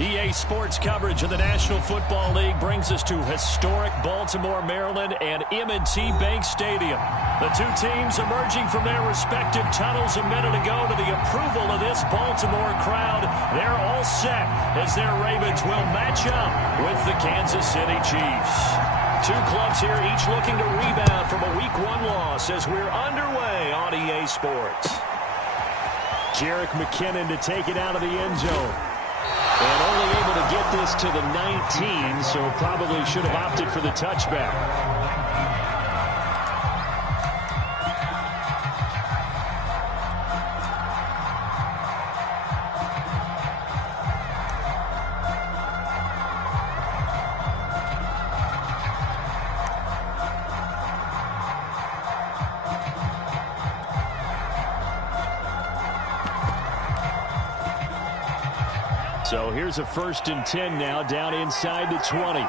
EA Sports coverage of the National Football League brings us to historic Baltimore, Maryland, and M&T Bank Stadium. The two teams emerging from their respective tunnels a minute ago to the approval of this Baltimore crowd. They're all set as their Ravens will match up with the Kansas City Chiefs. Two clubs here, each looking to rebound from a Week 1 loss as we're underway on EA Sports. Jerick McKinnon to take it out of the end zone. And only able to get this to the 19, so probably should have opted for the touchback. So here's a 1st and 10 now, down inside the 20.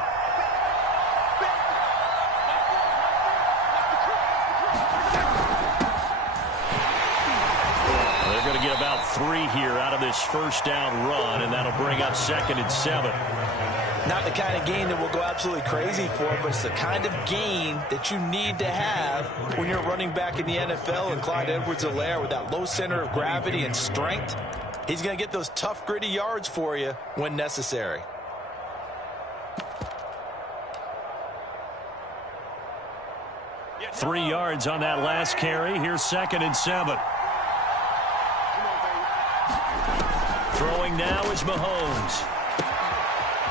They're going to get about 3 here out of this first down run, and that'll bring up 2nd and 7. Not the kind of gain that we'll go absolutely crazy for, but it's the kind of gain that you need to have when you're running back in the NFL. And Clyde Edwards-Helaire, with that low center of gravity and strength, he's going to get those tough, gritty yards for you when necessary. Three yards on that last carry. Here's 2nd and 7. Throwing now is Mahomes.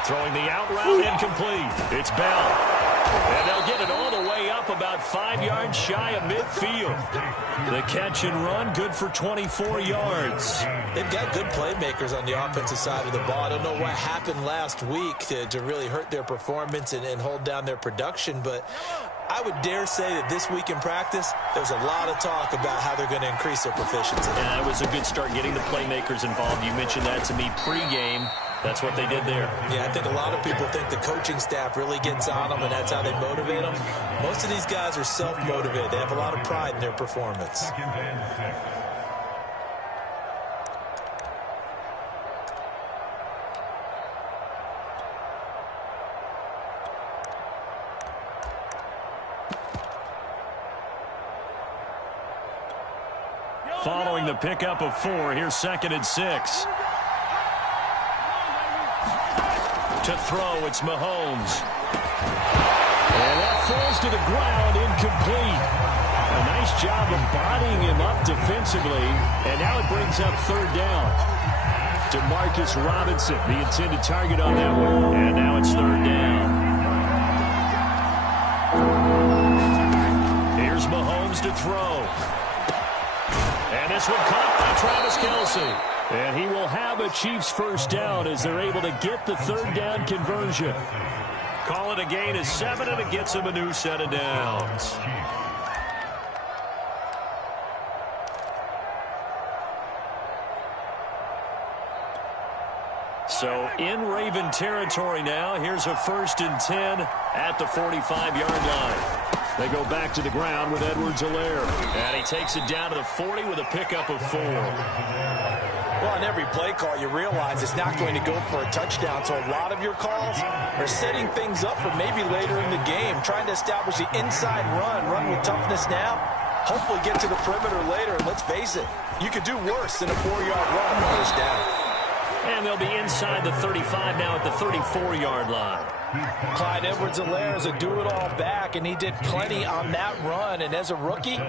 Throwing the out route, incomplete. It's Bell. And they'll get it all the way up about 5 yards shy of midfield. The catch and run, good for 24 yards. They've got good playmakers on the offensive side of the ball. I don't know what happened last week to really hurt their performance and hold down their production, but I would dare say that this week in practice, there's a lot of talk about how they're going to increase their proficiency. Yeah, it was a good start getting the playmakers involved. You mentioned that to me pregame. That's what they did there. Yeah, I think a lot of people think the coaching staff really gets on them, and that's how they motivate them. Most of these guys are self-motivated. They have a lot of pride in their performance. Following the pickup of 4, here's 2nd and 6. To throw, it's Mahomes. And that falls to the ground, incomplete. A nice job of bodying him up defensively. And now it brings up 3rd down. Demarcus Robinson, the intended target on that one. And now it's 3rd down. Here's Mahomes to throw. And this one caught by Travis Kelce. And he will have a Chiefs first down as they're able to get the 3rd down conversion. Call it a gain of 7, and it gets him a new set of downs. So in Raven territory now. Here's a 1st and 10 at the 45-yard line. They go back to the ground with Edwards-Helaire. And he takes it down to the 40 with a pickup of 4. Well, on every play call, you realize it's not going to go for a touchdown. So a lot of your calls are setting things up for maybe later in the game, trying to establish the inside run with toughness now, hopefully get to the perimeter later. And let's face it, you could do worse than a 4-yard run on first down. And they'll be inside the 35 now at the 34-yard line. Clyde Edwards-Helaire is a do-it-all back, and he did plenty on that run. And as a rookie,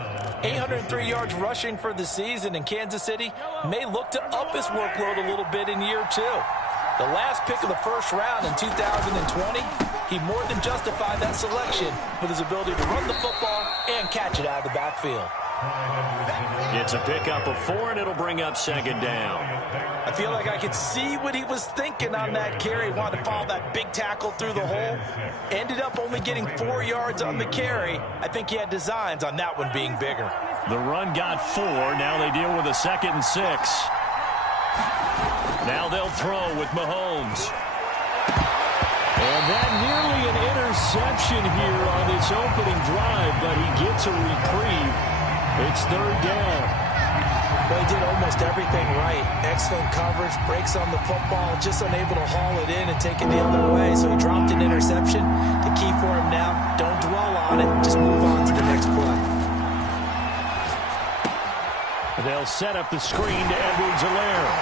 803 yards rushing for the season, and Kansas City may look to up his workload a little bit in year 2. The last pick of the first round in 2020, he more than justified that selection with his ability to run the football and catch it out of the backfield. It's a pickup of 4, and it'll bring up 2nd down. I feel like I could see what he was thinking on that carry. He wanted to follow that big tackle through the hole. Ended up only getting 4 yards on the carry. I think he had designs on that one being bigger. The run got 4. Now they deal with a 2nd and 6. Now they'll throw with Mahomes. And that nearly an interception here on this opening drive, but he gets a reprieve. It's 3rd down. Well, he did almost everything right. Excellent coverage, breaks on the football, just unable to haul it in and take it the other way. So he dropped an interception. The key for him now, don't dwell on it. Just move on to the next play. They'll set up the screen to Edwards-Helaire.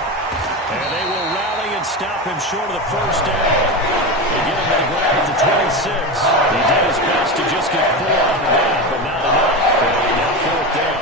And they will rally and stop him short of the first down. They get him to the ground at the 26. He did his best to just get 4 out of that, but not enough. And now 4th down.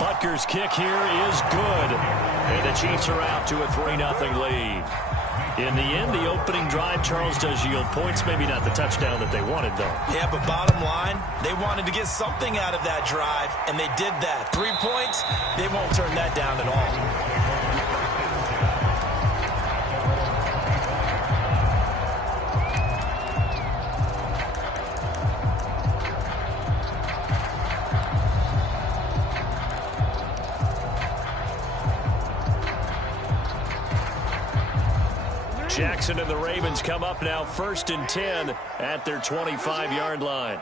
Butker's kick here is good. And the Chiefs are out to a 3-0 lead. In the end, the opening drive, Charles, does yield points. Maybe not the touchdown that they wanted, though. Yeah, but bottom line, they wanted to get something out of that drive, and they did that. 3 points, they won't turn that down at all. Jackson and the Ravens come up now 1st and 10 at their 25-yard line.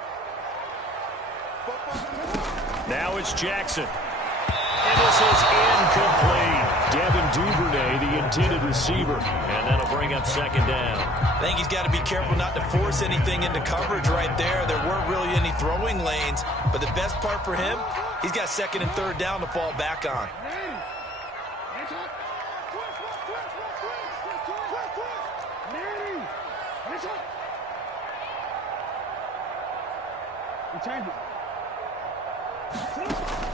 Now it's Jackson. And this is incomplete. Devin Duvernay, the intended receiver. And that'll bring up 2nd down. I think he's got to be careful not to force anything into coverage right there. There weren't really any throwing lanes. But the best part for him, he's got 2nd and 3rd down to fall back on.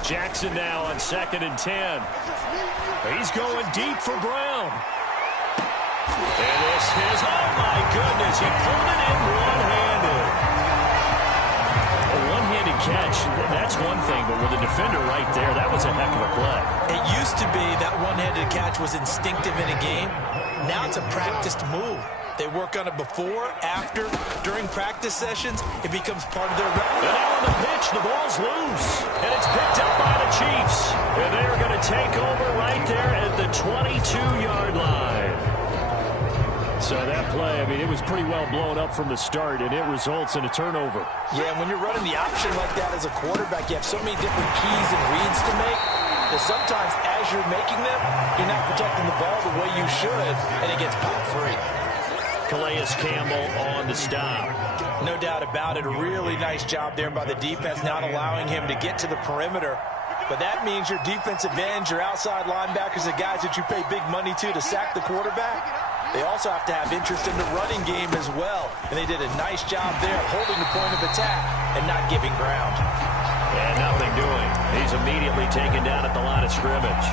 Jackson now on 2nd and 10. He's going deep for Brown. And this is, oh my goodness, he pulled it in one-handed. A one-handed catch, that's one thing, but with a defender right there, that was a heck of a play. It used to be that one-handed catch was instinctive in a game. Now it's a practiced move. They work on it before, after, during practice sessions. It becomes part of their repertoire. And now on the pitch, the ball's loose. And it's picked up by the Chiefs. And they're going to take over right there at the 22-yard line. So that play, I mean, it was pretty well blown up from the start, and it results in a turnover. Yeah, when you're running the option like that as a quarterback, you have so many different keys and reads to make that sometimes as you're making them, you're not protecting the ball the way you should, and it gets popped free. Calais Campbell on the stop. No doubt about it. A really nice job there by the defense, not allowing him to get to the perimeter. But that means your defensive ends, your outside linebackers, the guys that you pay big money to sack the quarterback, they also have to have interest in the running game as well. And they did a nice job there holding the point of attack and not giving ground. And nothing doing. He's immediately taken down at the line of scrimmage.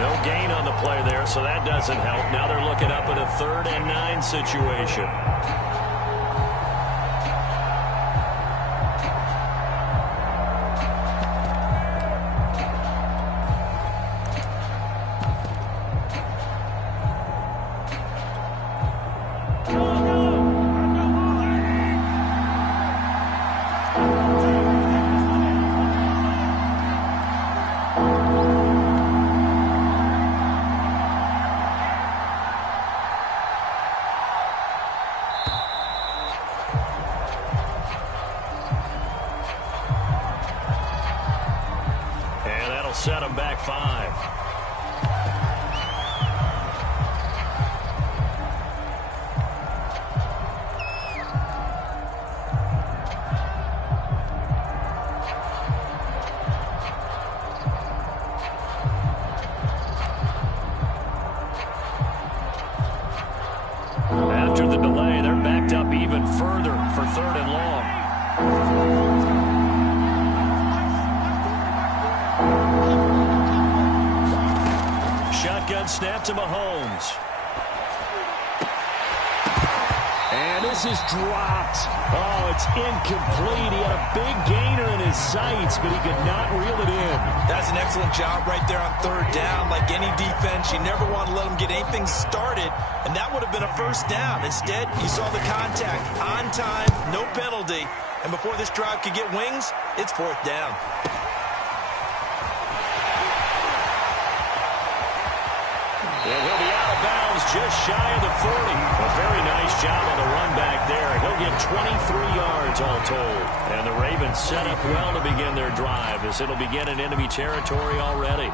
No gain on the play there, so that doesn't help. Now they're looking up at a 3rd and 9 situation. Set him back 5. After the delay, they're backed up even further for 3rd and long. Shotgun snap to Mahomes. And And this is dropped. Oh, it's incomplete. He had a big gainer in his sights, but he could not reel it in. That's an excellent job right there on third down. Like any defense, you never want to let them get anything started, and that would have been a first down. Instead, you saw the contact on time, no penalty, and before this drive could get wings, it's fourth down. And he'll be out of bounds just shy of the 40. A very nice job on the run back there. He'll get 23 yards all told. And the Ravens set up well to begin their drive as it'll begin in enemy territory already.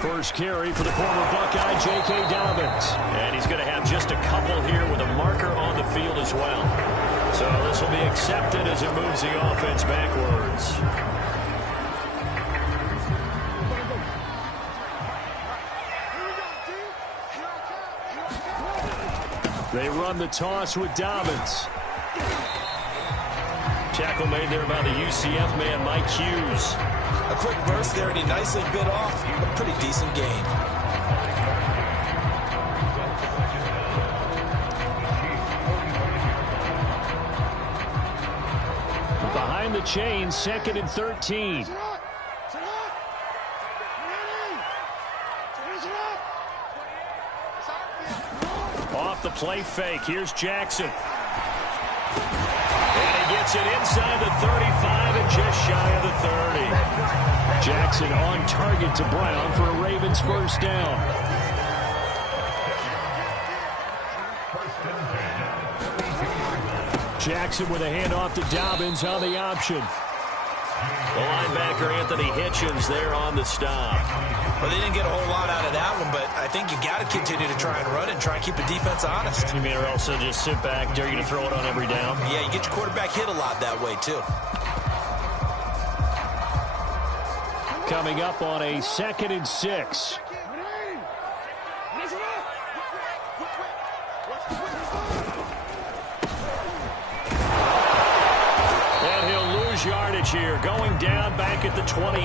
First carry for the former Buckeye, J.K. Dobbins. And he's going to have just a couple here with a marker on the field as well. So this will be accepted as it moves the offense backwards. They run the toss with Dobbins. Tackle made there by the UCF man, Mike Hughes. A quick burst there, and he nicely bit off a pretty decent gain. Behind the chain, 2nd and 13. Off the play fake, here's Jackson. And he gets it inside the 35 and just shy of the 30. Jackson on target to Brown for a Ravens first down. Jackson with a handoff to Dobbins on the option. The linebacker Anthony Hitchens there on the stop. Well, they didn't get a whole lot out of that one, but I think you got to continue to try and run and try and keep the defense honest. You mean or also just sit back, dare you to throw it on every down? Yeah, you get your quarterback hit a lot that way, too. Coming up on a 2nd and 6. And he'll lose yardage here, going down back at the 28.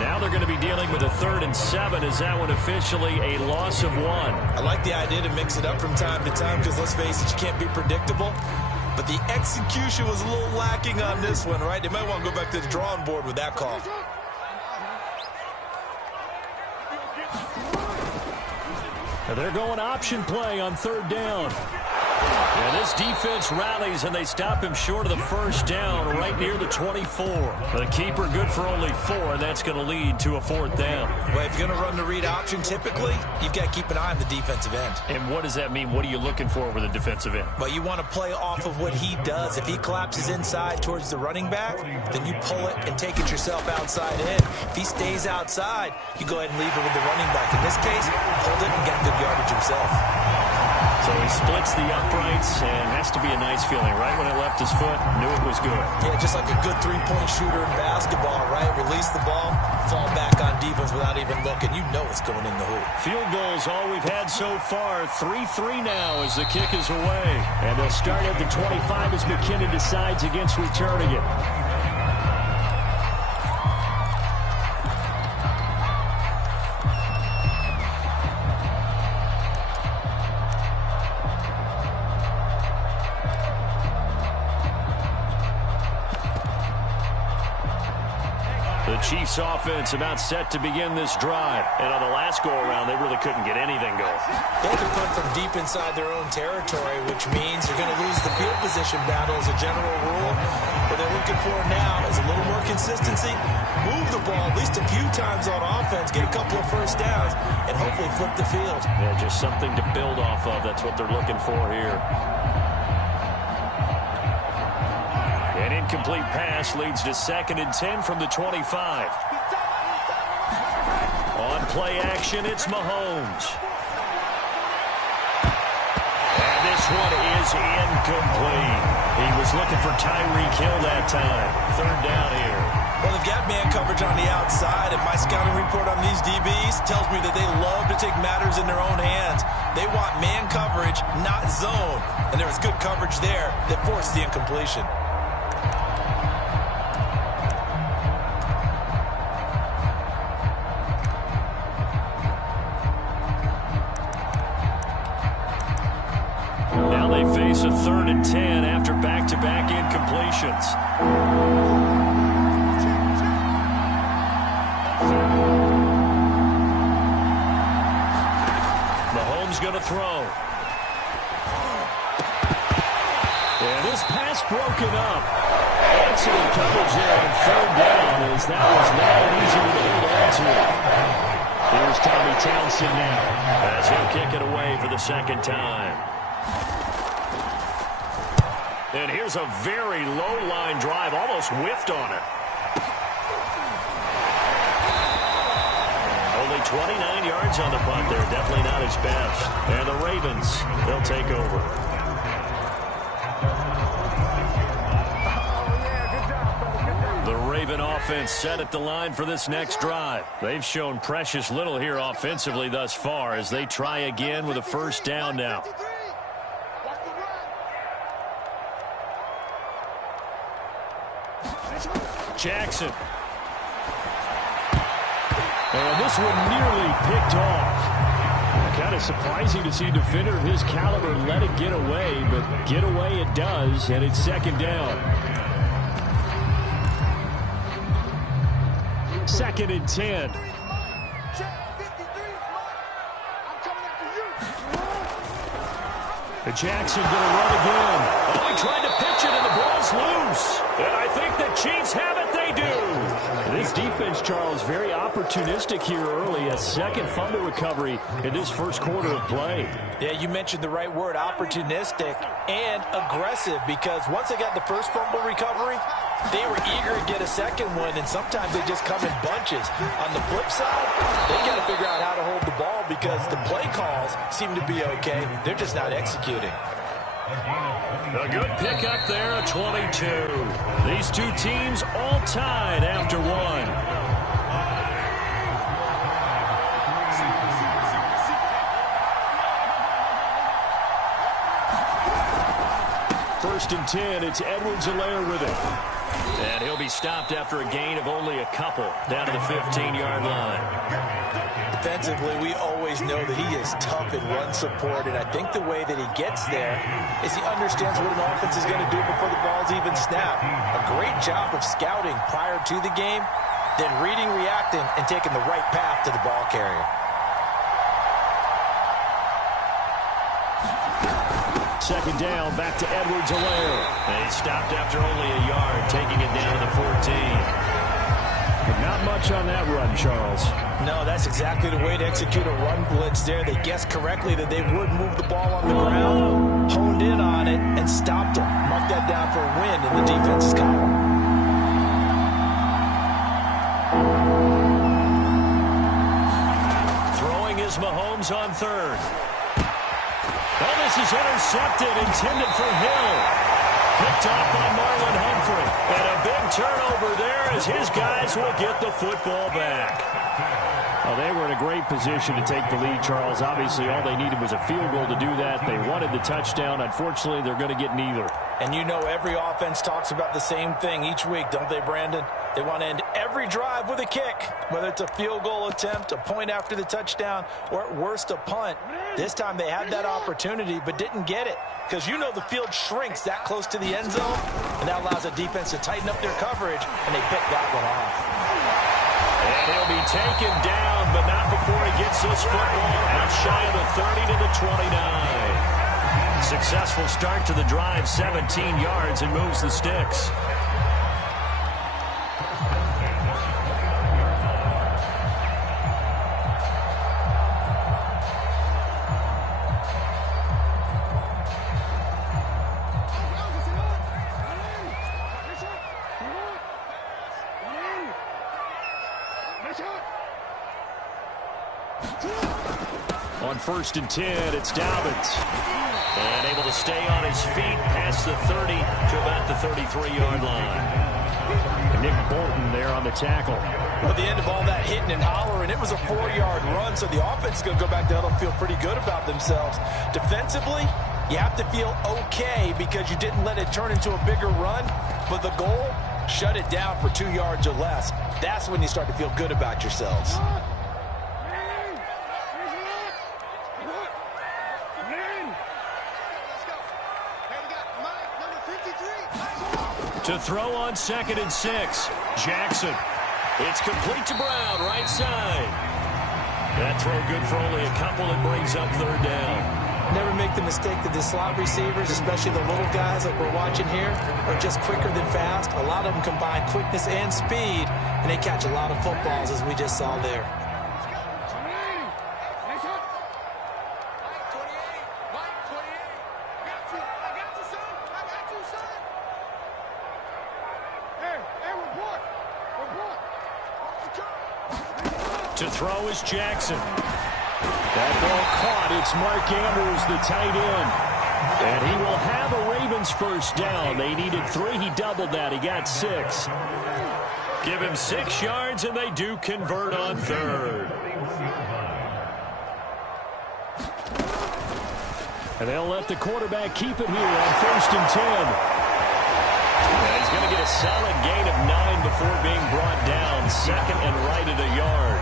Now they're going to be dealing with a 3rd and 7. Is that one officially a loss of 1? I like the idea to mix it up from time to time because, let's face it, you can't be predictable. But the execution was a little lacking on this one, right? They might want to go back to the drawing board with that call. They're going option play on 3rd down. And this defense rallies, and they stop him short of the first down right near the 24. The keeper good for only 4, and that's going to lead to a 4th down. Well, if you're going to run the read option, typically, you've got to keep an eye on the defensive end. And what does that mean? What are you looking for with a defensive end? Well, you want to play off of what he does. If he collapses inside towards the running back, then you pull it and take it yourself outside in. If he stays outside, you go ahead and leave it with the running back. In this case, pulled it and got good yardage himself. So he splits the uprights, and has to be a nice feeling. Right when it left his foot, knew it was good. Yeah, just like a good three-point shooter in basketball, right? Release the ball, fall back on defense without even looking. You know it's going in the hoop. Field goals, all we've had so far. 3-3 now as the kick is away. And they'll start at the 25 as McKinnon decides against returning it. Chiefs offense about set to begin this drive. And on the last go-around, they really couldn't get anything going. They can punt from deep inside their own territory, which means you're going to lose the field position battle as a general rule. What they're looking for now is a little more consistency, move the ball at least a few times on offense, get a couple of first downs, and hopefully flip the field. Yeah, just something to build off of. That's what they're looking for here. An incomplete pass leads to 2nd and 10 from the 25. On play action, it's Mahomes. And this one is incomplete. He was looking for Tyreek Hill that time. 3rd down here. Well, they've got man coverage on the outside, and my scouting report on these DBs tells me that they love to take matters in their own hands. They want man coverage, not zone. And there was good coverage there that forced the incompletion. they face a 3rd and 10 after back-to-back incompletions. Mahomes going to throw. And this pass broken up. Excellent coverage there on 3rd down, as that was not an easy one to hold on to. Here's Tommy Townsend now, as he'll kick it away for the 2nd time. And here's a very low-line drive, almost whiffed on it. Only 29 yards on the punt there, definitely not his best. And the Ravens, they'll take over. The Raven offense set at the line for this next drive. They've shown precious little here offensively thus far as they try again with a 1st down now. Jackson. And this one nearly picked off. Kind of surprising to see a defender of his caliber let it get away, but get away it does, and it's 2nd down. 2nd and 10. And Jackson going to run again. Oh, he tried to pitch it, and the ball's loose. And I think the Chiefs have it. They do. This defense, Charles, very opportunistic here early. A 2nd fumble recovery in this 1st quarter of play. Yeah, you mentioned the right word, opportunistic and aggressive, because once they got the 1st fumble recovery, they were eager to get a 2nd one, and sometimes they just come in bunches. On the flip side, they got to figure out how to hold the ball because the play calls seem to be okay. They're just not executing. A good pickup there at 22. These two teams all tied after 1. 1st and 10, it's Edwards-Helaire with it. And he'll be stopped after a gain of only a couple down to the 15-yard line. Defensively, we always know that he is tough in run support, and I think the way that he gets there is he understands what an offense is going to do before the ball's even snapped. A great job of scouting prior to the game, then reading, reacting, and taking the right path to the ball carrier. Second down, back to Edwards-Helaire. And he stopped after only a yard, taking it down to the 14. But not much on that run, Charles. No, that's exactly the way to execute a run blitz there. They guessed correctly that they would move the ball on the ground, honed in on it, and stopped them. Mark that down for a win in the defense's column. Throwing is Mahomes on 3rd. Oh, this is intercepted, intended for Hill. Picked off by Marlon Humphrey. And a big turnover there as his guys will get the football back. Well, they were in a great position to take the lead, Charles. Obviously, all they needed was a field goal to do that. They wanted the touchdown. Unfortunately, they're going to get neither. And you know every offense talks about the same thing each week, don't they, Brandon? They want to end every drive with a kick, whether it's a field goal attempt, a point after the touchdown, or at worst a punt. This time they had that opportunity but didn't get it because you know the field shrinks that close to the end zone, and that allows the defense to tighten up their coverage, and they pick that one off. And he'll be taken down, but not before he gets this football out shy of the 30 to the 29. Successful start to the drive, 17 yards, and moves the sticks. On 1st and 10, it's Dobbins. And able to stay on his feet past the 30 to about the 33-yard line. Nick Bolton there on the tackle. Well, at the end of all that hitting and hollering, it was a 4-yard run, so the offense is going to go back there and feel pretty good about themselves. Defensively, you have to feel okay because you didn't let it turn into a bigger run, but the goal, shut it down for 2 yards or less. That's when you start to feel good about yourselves. To throw on 2nd and 6. Jackson. It's complete to Brown, right side. That throw good for only a couple. It brings up 3rd down. Never make the mistake that the slot receivers, especially the little guys like we're watching here, are just quicker than fast. A lot of them combine quickness and speed, and they catch a lot of footballs, as we just saw there. To throw is Jackson. That ball caught. It's Mark Andrews, the tight end. And he will have a Ravens first down. They needed 3. He doubled that. He got 6. Give him 6 yards, and they do convert on 3rd. And they'll let the quarterback keep it here on 1st and 10. And he's going to get a solid gain of 9 before being brought down. 2nd and right at a yard.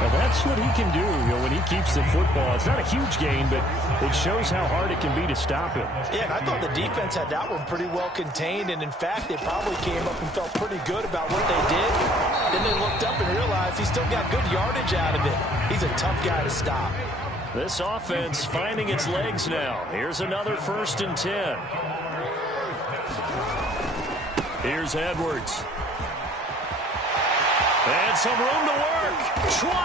Well, that's what he can do, when he keeps the football. It's not a huge gain, but it shows how hard it can be to stop him. Yeah, and I thought the defense had that one pretty well contained, and in fact, they probably came up and felt pretty good about what they did. Then they looked up and realized he still got good yardage out of it. He's a tough guy to stop. This offense finding its legs now. Here's another 1st and 10. Here's Edwards. And some room to work. 20.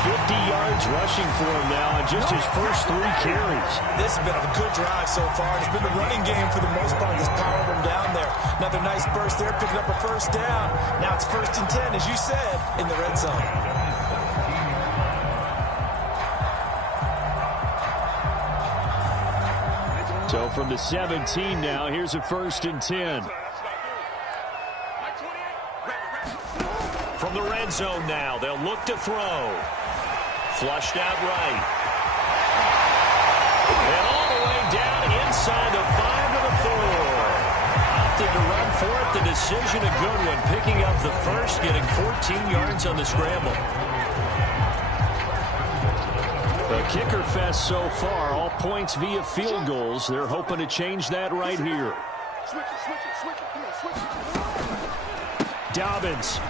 50 yards rushing for him now in just his first 3 carries. This has been a good drive so far. It's been the running game for the most part that's powered him down there. Another nice burst there, picking up a 1st down. Now it's 1st and 10, as you said, in the red zone. So from the 17 now, here's a 1st and 10. From the red zone now, they'll look to throw. Flushed out right. And all the way down inside the 5 to the 4. Opted to run for it. The decision a good one. Picking up the first, getting 14 yards on the scramble. The kicker fest so far, all points via field goals. They're hoping to change that right here. Dobbins.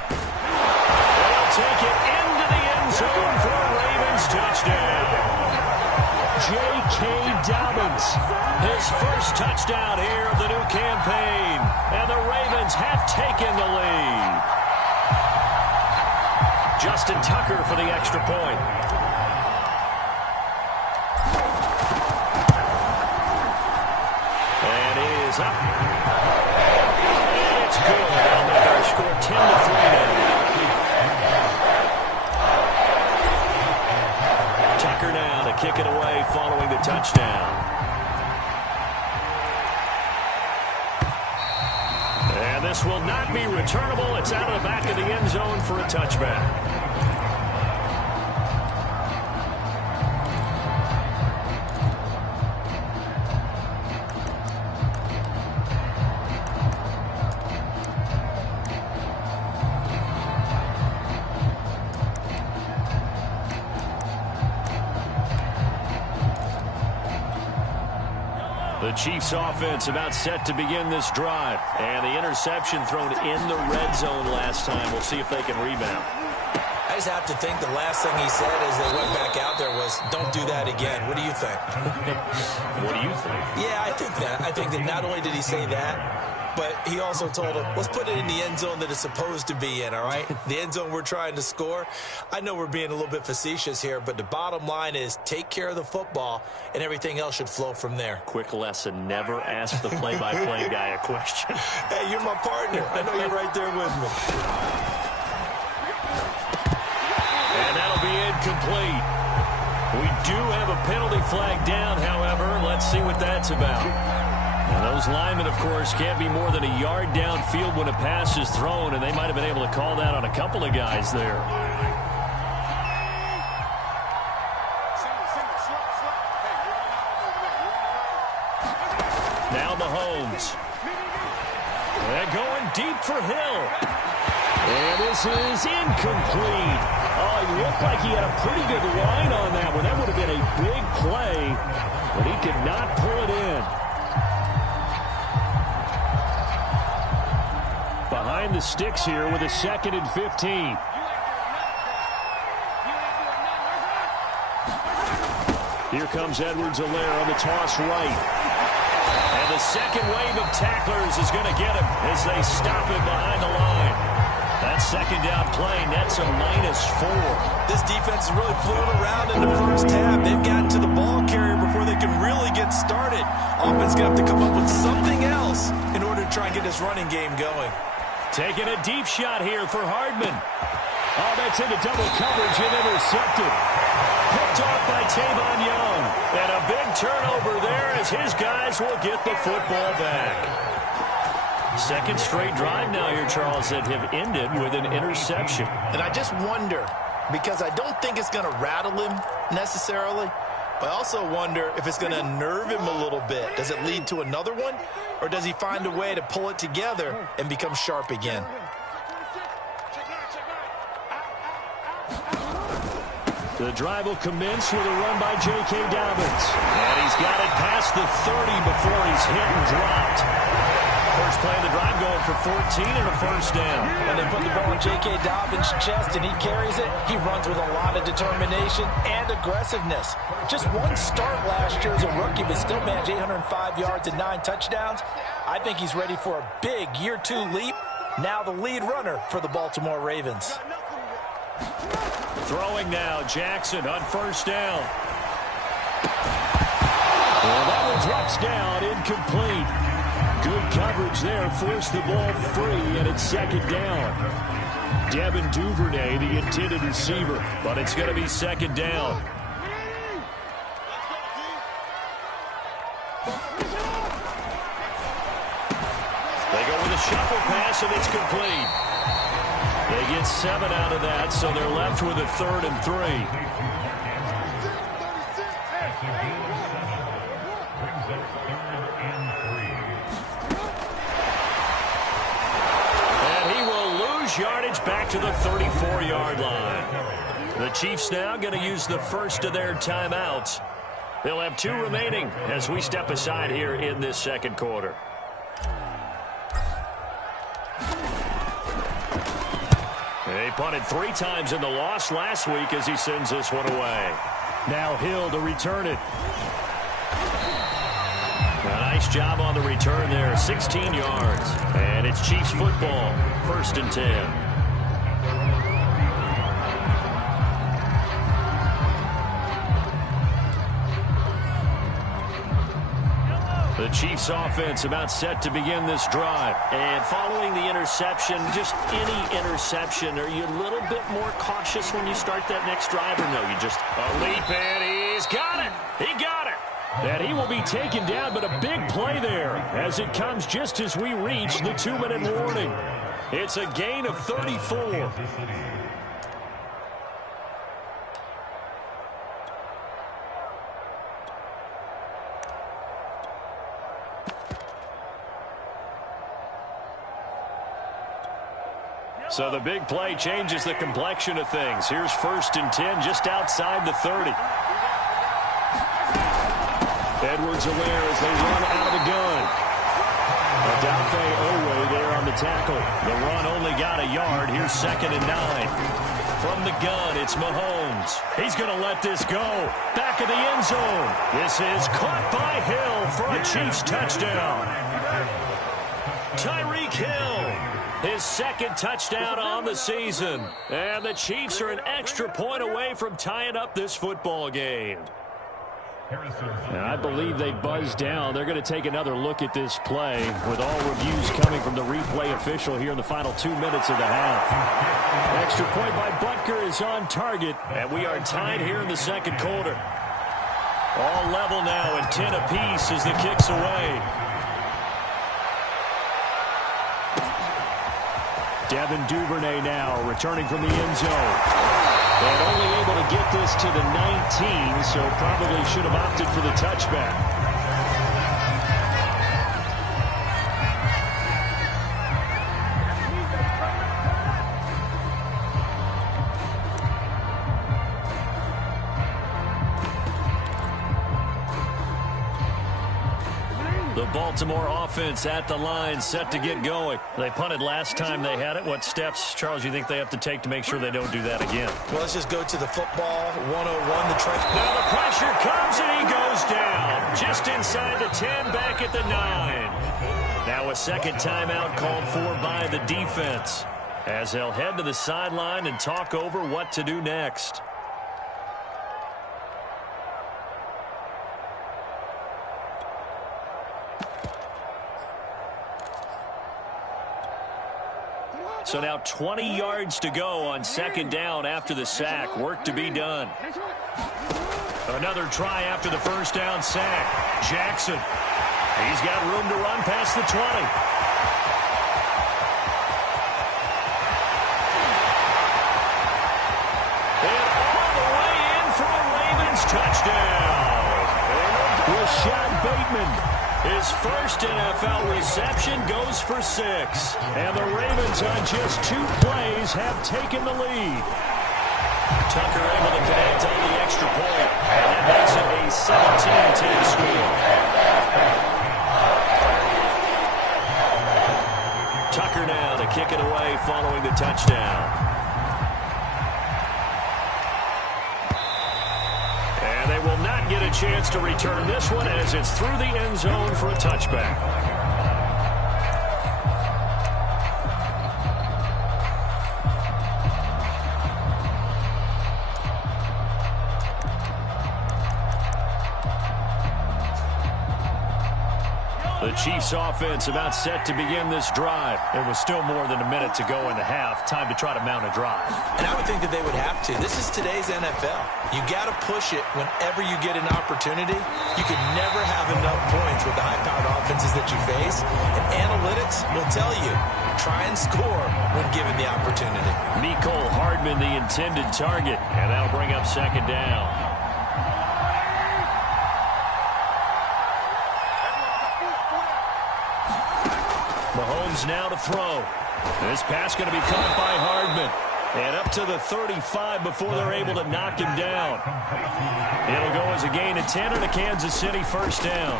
They'll take it into the end zone for a Ravens touchdown. J.K. Dobbins, his first touchdown here of the new campaign. And the Ravens have taken the lead. Justin Tucker for the extra point. And it is up. And it's good. They'll make our score 10-3 now. Tucker now to kick it away following the touchdown. And this will not be returnable. It's out of the back of the end zone for a touchback. The Chiefs offense about set to begin this drive. And the interception thrown in the red zone last time. We'll see if they can rebound. I just have to think the last thing he said as they went back out there was, don't do that again. What do you think? What do you think? Yeah, I think that. I think that not only did he say that, but he also told him, let's put it in the end zone that it's supposed to be in, all right? The end zone we're trying to score. I know we're being a little bit facetious here, but the bottom line is take care of the football, and everything else should flow from there. Quick lesson, never ask the play-by-play guy a question. Hey, you're my partner. I know you're right there with me. And that'll be incomplete. We do have a penalty flag down, however. Let's see what that's about. And those linemen, of course, can't be more than a yard downfield when a pass is thrown, and they might have been able to call that on a couple of guys there. Now Mahomes. They're going deep for Hill. And this is incomplete. Oh, he looked like he had a pretty good line on that one. That would have been a big play, but he could not pull it in. behind the sticks here with a 2nd and 15. Here comes Edwards-Helaire on the toss right. And the second wave of tacklers is going to get him as they stop him behind the line. That second down play nets a -4. This defense is really flown around in the first half. They've gotten to the ball carrier before they can really get started. Offense going to have to come up with something else in order to try and get this running game going. Taking a deep shot here for Hardman. Oh, that's into double coverage and intercepted. Picked off by Tavon Young. And a big turnover there as his guys will get the football back. Second straight drive now here, Charles, that have ended with an interception. And I just wonder, because I don't think it's going to rattle him necessarily, but I also wonder if it's going to unnerve him a little bit. Does it lead to another one, or does he find a way to pull it together and become sharp again? The drive will commence with a run by J.K. Dobbins. And he's got it past the 30 before he's hit and dropped. First play of the drive going for 14 and a first down. And they put the ball in J.K. Dobbins' chest and he carries it. He runs with a lot of determination and aggressiveness. Just one start last year as a rookie, but still managed 805 yards and 9 touchdowns. I think he's ready for a big year 2 leap. Now the lead runner for the Baltimore Ravens. Throwing now, Jackson on first down. Well, that one drops down, incomplete. Good coverage there, forced the ball free, and it's second down. Devin Duvernay, the intended receiver, but it's going to be second down. They go with a shuffle pass, and it's complete. They get 7 out of that, so they're left with a 3rd and 3. And he will lose yardage back to the 34-yard line. The Chiefs now going to use the first of their timeouts. They'll have 2 remaining as we step aside here in this second quarter. They punted 3 times in the loss last week as he sends this one away. Now Hill to return it. A nice job on the return there, 16 yards. And it's Chiefs football, 1st and 10. The Chiefs offense about set to begin this drive. And following the interception, just any interception, are you a little bit more cautious when you start that next drive, or no? You just a leap, and he's got it. He got it. And he will be taken down, but a big play there as it comes just as we reach the 2-minute warning. It's a gain of 34. So the big play changes the complexion of things. Here's 1st and 10 just outside the 30. Edwards-Helaire as they run out of the gun. Odafe Oweh there on the tackle. The run only got a yard. Here's 2nd and 9. From the gun, it's Mahomes. He's going to let this go. Back of the end zone. This is caught by Hill for a Chiefs touchdown. Tyreek Hill. His 2nd touchdown on the season. And the Chiefs are an extra point away from tying up this football game. And I believe they buzzed down. They're going to take another look at this play with all reviews coming from the replay official here in the final 2 minutes of the half. Extra point by Butker is on target. And we are tied here in the second quarter. All level now at 10 apiece as the kick's away. Devin Duvernay now returning from the end zone. And only able to get this to the 19, so probably should have opted for the touchback. The Baltimore offense at the line, set to get going. They punted last time they had it. What steps, Charles, you think they have to take to make sure they don't do that again? Well, let's just go to the football 101. Now the pressure comes, and he goes down. Just inside the 10, back at the 9. Now a second timeout called for by the defense, as they'll head to the sideline and talk over what to do next. So now 20 yards to go on second down after the sack. Work to be done. Another try after the first down sack. Jackson. He's got room to run past the 20. And all the way in for a Ravens touchdown. Rashad Bateman. His first NFL reception goes for 6. And the Ravens on just 2 plays have taken the lead. Tucker able to connect on the extra point. And that makes it a 17-10 score. Tucker now to kick it away following the touchdown. And they will not get a chance to return this one as it's through the end zone for a touchback. The Chiefs offense about set to begin this drive. It was still more than a minute to go in the half. Time to try to mount a drive. And I would think that they would have to. This is today's NFL. You got to push it whenever you get an opportunity. You can never have enough points with the high-powered offenses that you face. And analytics will tell you, try and score when given the opportunity. Mecole Hardman, the intended target. And that'll bring up second down. Mahomes now to throw. This pass going to be caught by Hardman. And up to the 35 before they're able to knock him down. It'll go as a gain of 10 and a Kansas City first down.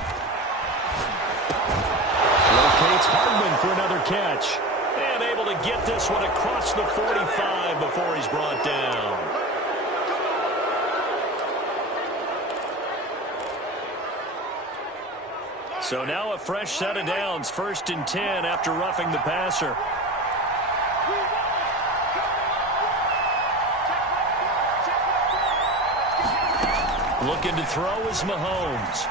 Locates Hardman for another catch. And able to get this one across the 45 before he's brought down. So now a fresh set of downs, 1st and 10 after roughing the passer. Looking to throw is Mahomes.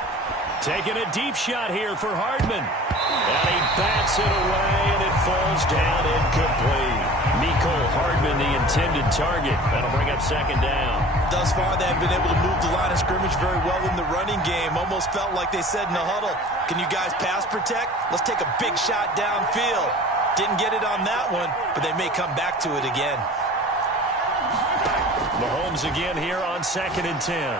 Taking a deep shot here for Hardman. And he bats it away, and it falls down incomplete. Mecole Hardman, the intended target. That'll bring up second down. Thus far, they have been able to move the line of scrimmage very well in the running game. Almost felt like they said in the huddle, can you guys pass protect? Let's take a big shot downfield. Didn't get it on that one, but they may come back to it again. Mahomes again here on 2nd and 10.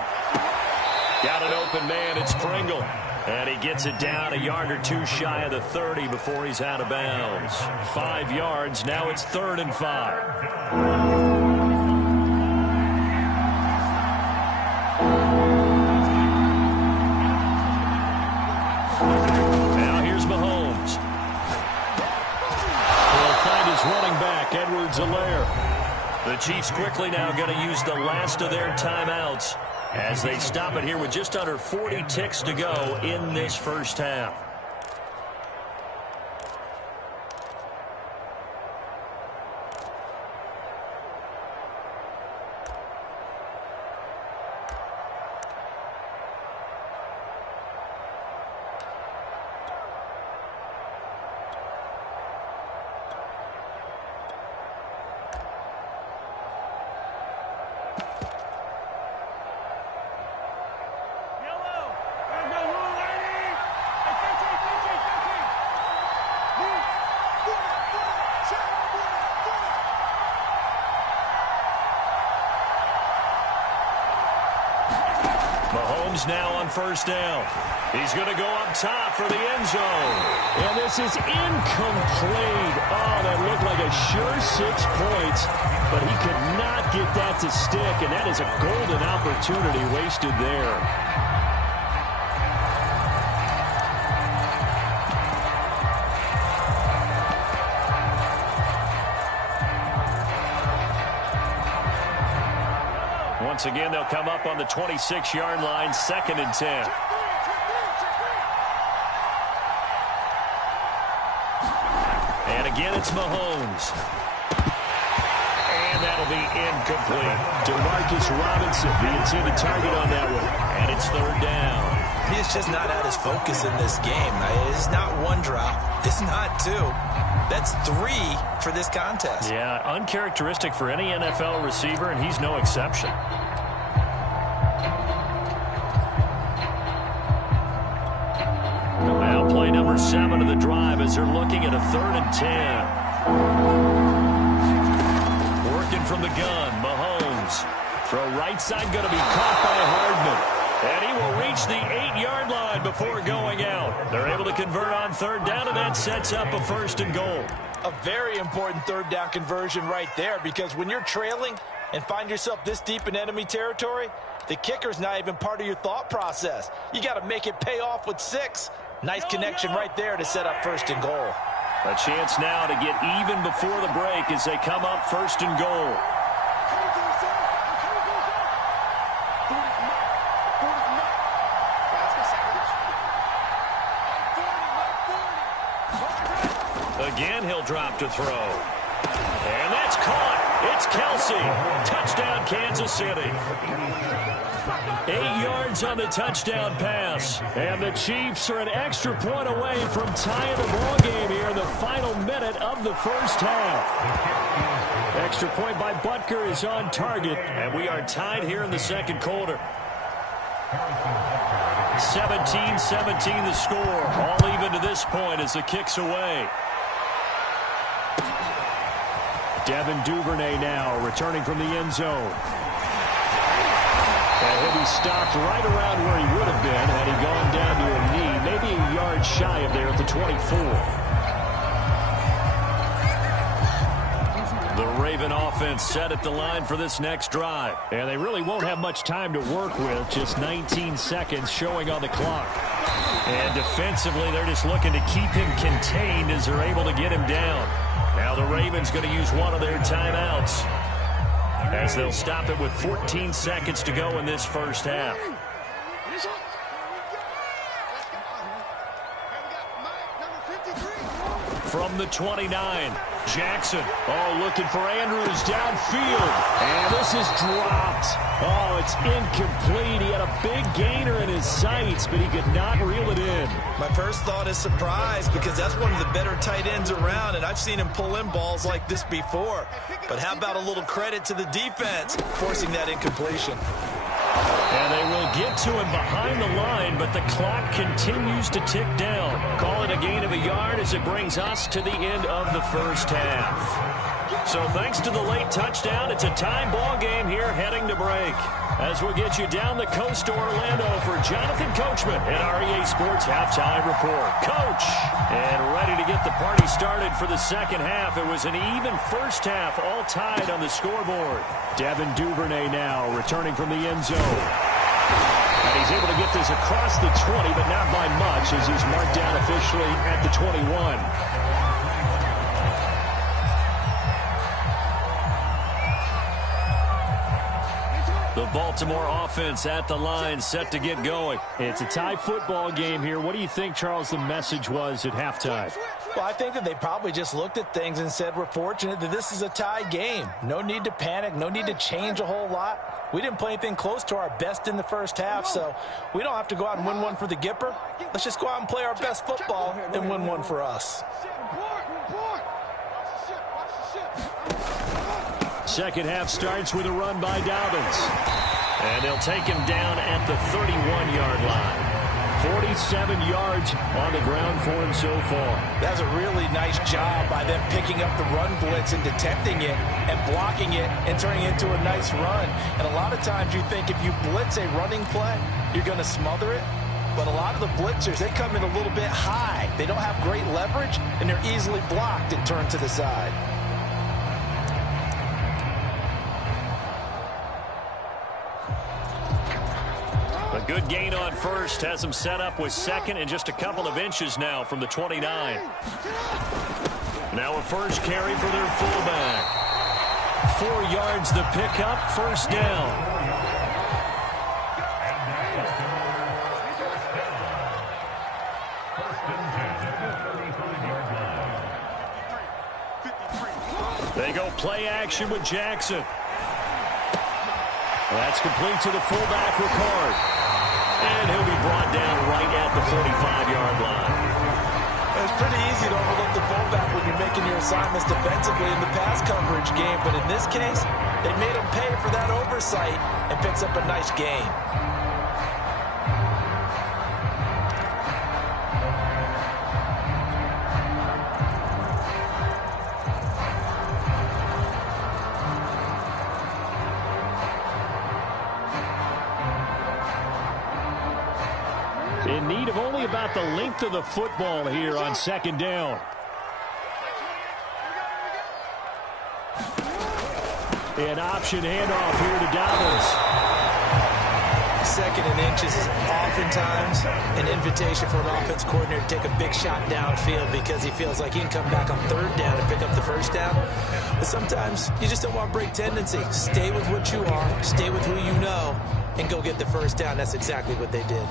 Got an open man, it's Pringle. And he gets it down a yard or 2 shy of the 30 before he's out of bounds. 5 yards, now it's 3rd and 5. Now here's Mahomes. He'll find his running back, Edwards-Helaire. The Chiefs quickly now going to use the last of their timeouts as they stop it here with just under 40 ticks to go in this first half. Mahomes now on first down. He's going to go up top for the end zone. And this is incomplete. Oh, that looked like a sure 6 points, but he could not get that to stick, and that is a golden opportunity wasted there. Once again, they'll come up on the 26-yard line, 2nd and 10. And again, it's Mahomes. And that'll be incomplete. Demarcus Robinson, the intended target on that one. And it's 3rd down. He's just not at his focus in this game. It's not 1 drop. It's not 2. That's 3 for this contest. Yeah, uncharacteristic for any NFL receiver, and he's no exception. Now play number 7 of the drive as they're looking at a 3rd and 10. Working from the gun, Mahomes. Throw right side, going to be caught by Hardman. And he will reach the 8-yard line before going out. They're able to convert on 3rd down, and that sets up a 1st and goal. A very important 3rd down conversion right there, because when you're trailing and find yourself this deep in enemy territory, the kicker's not even part of your thought process. You got to make it pay off with 6. Nice connection right there to set up 1st and goal. A chance now to get even before the break as they come up 1st and goal. Again, he'll drop to throw. And that's caught. It's Kelsey. Touchdown, Kansas City. 8 yards on the touchdown pass. And the Chiefs are an extra point away from tying the ball game here in the final minute of the first half. Extra point by Butker is on target. And we are tied here in the 2nd quarter. 17-17 the score. All even to this point as the kick's away. Devin Duvernay now returning from the end zone. And he'll be stopped right around where he would have been had he gone down to a knee, maybe a yard shy of there at the 24. The Raven offense set at the line for this next drive. And they really won't have much time to work with, just 19 seconds showing on the clock. And defensively, they're just looking to keep him contained as they're able to get him down. Now the Ravens going to use one of their timeouts as they'll stop it with 14 seconds to go in this first half. From the 29, Jackson. Oh, looking for Andrews downfield. And this is dropped. Oh, it's incomplete. He had a big gainer in his sights, but he could not reel it in. My first thought is surprise, because that's one of the better tight ends around, and I've seen him pull in balls like this before. But how about a little credit to the defense forcing that incompletion? And they will get to him behind the line, but the clock continues to tick down. Call it a gain of a yard as it brings us to the end of the first half. So thanks to the late touchdown, it's a tie ball game here heading to break. As we'll get you down the coast to Orlando for Jonathan Coachman at REA Sports Halftime Report. Coach, and ready to get the party started for the second half. It was an even first half, all tied on the scoreboard. Devin Duvernay now returning from the end zone. And he's able to get this across the 20, but not by much as he's marked down officially at the 21. The Baltimore offense at the line, set to get going. It's a tie football game here. What do you think, Charles, the message was at halftime? Well, I think that they probably just looked at things and said, we're fortunate that this is a tie game. No need to panic. No need to change a whole lot. We didn't play anything close to our best in the first half, so we don't have to go out and win one for the Gipper. Let's just go out and play our best football and win one for us. Second half starts with a run by Dobbins. And they'll take him down at the 31-yard line. 47 yards on the ground for him so far. That's a really nice job by them picking up the run blitz and detecting it and blocking it and turning it into a nice run. And a lot of times you think if you blitz a running play, you're going to smother it. But a lot of the blitzers, they come in a little bit high. They don't have great leverage, and they're easily blocked and turned to the side. A good gain on first has him set up with second and just a couple of inches now from the 29. Now a first carry for their fullback. 4 yards the pickup, first down. They go play action with Jackson. That's complete to the fullback, Ricard. And he'll be brought down right at the 45-yard line. It's pretty easy to overlook the fullback when you're making your assignments defensively in the pass coverage game. But in this case, they made him pay for that oversight and picks up a nice gain. In need of only about the length of the football here on second down. An option handoff here to Dobbins. Second and inches is oftentimes an invitation for an offense coordinator to take a big shot downfield because he feels like he can come back on third down and pick up the first down. But sometimes you just don't want break tendency. Stay with what you are, stay with who you know, and go get the first down. That's exactly what they did.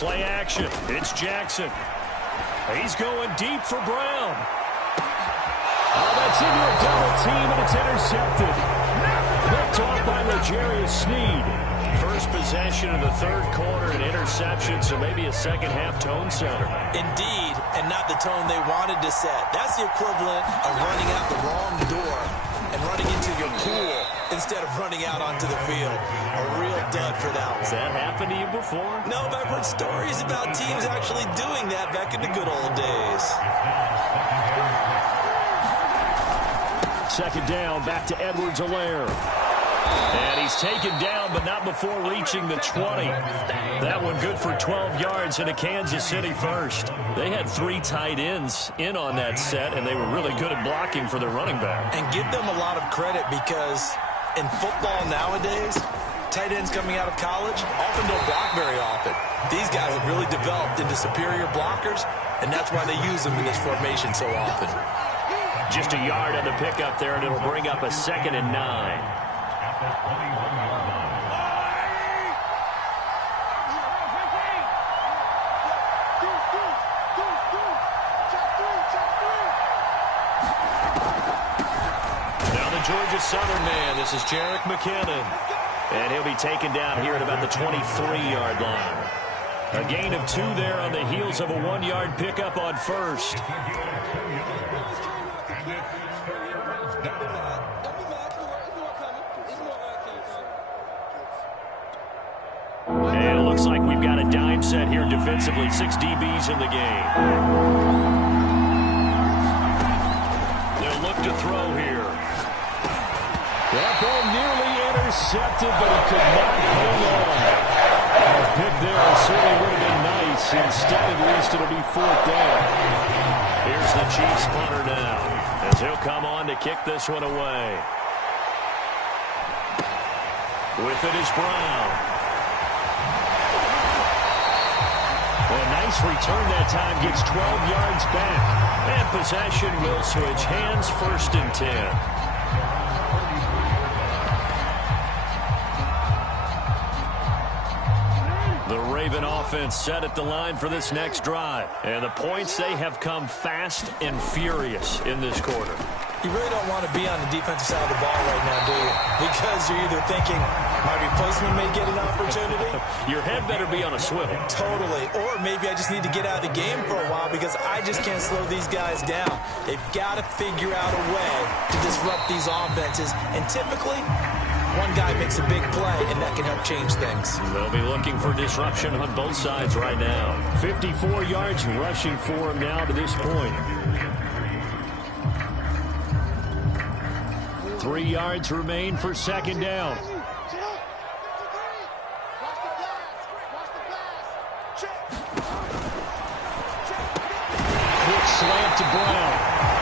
Play action. It's Jackson. He's going deep for Brown. Oh, that's into a double team, and it's intercepted. Picked off by L'Jarius Sneed. First possession of the third quarter, an interception, so maybe a second-half tone setter. Indeed, and not the tone they wanted to set. That's the equivalent of running out the wrong door and running into your pool instead of running out onto the field. A real dud for that one. Has that happened to you before? No, but I've heard stories about teams actually doing that back in the good old days. Second down, back to Edwards-Helaire. And he's taken down, but not before reaching the 20. That one good for 12 yards and a Kansas City first. They had 3 tight ends in on that set, and they were really good at blocking for their running back. And give them a lot of credit because in football nowadays, tight ends coming out of college often don't block very often. These guys have really developed into superior blockers, and that's why they use them in this formation so often. Just a yard on the pickup there, and it'll bring up a 2nd and 9. Georgia Southern man, this is Jerick McKinnon. And he'll be taken down here at about the 23-yard line. A gain of 2 there on the heels of a 1-yard pickup on first. And it looks like we've got a dime set here defensively. 6 DBs in the game. They'll look to throw here. That ball nearly intercepted, but he could not hang on. A pick there certainly would have been nice. Instead, at least, it'll be 4th down. Here's the Chiefs punter now, as he'll come on to kick this one away. With it is Brown. A nice return that time, gets 12 yards back. And possession will switch hands, 1st and 10. The Raven offense set at the line for this next drive. And the points, they have come fast and furious in this quarter. You really don't want to be on the defensive side of the ball right now, do you? Because you're either thinking my replacement may get an opportunity. Your head better be on a swivel. Totally. Or maybe I just need to get out of the game for a while because I just can't slow these guys down. They've got to figure out a way to disrupt these offenses. And typically, one guy makes a big play, and that can help change things. They'll be looking for disruption on both sides right now. 54 yards rushing for him now to this point. 3 yards remain for 2nd down. Quick slant to Brown.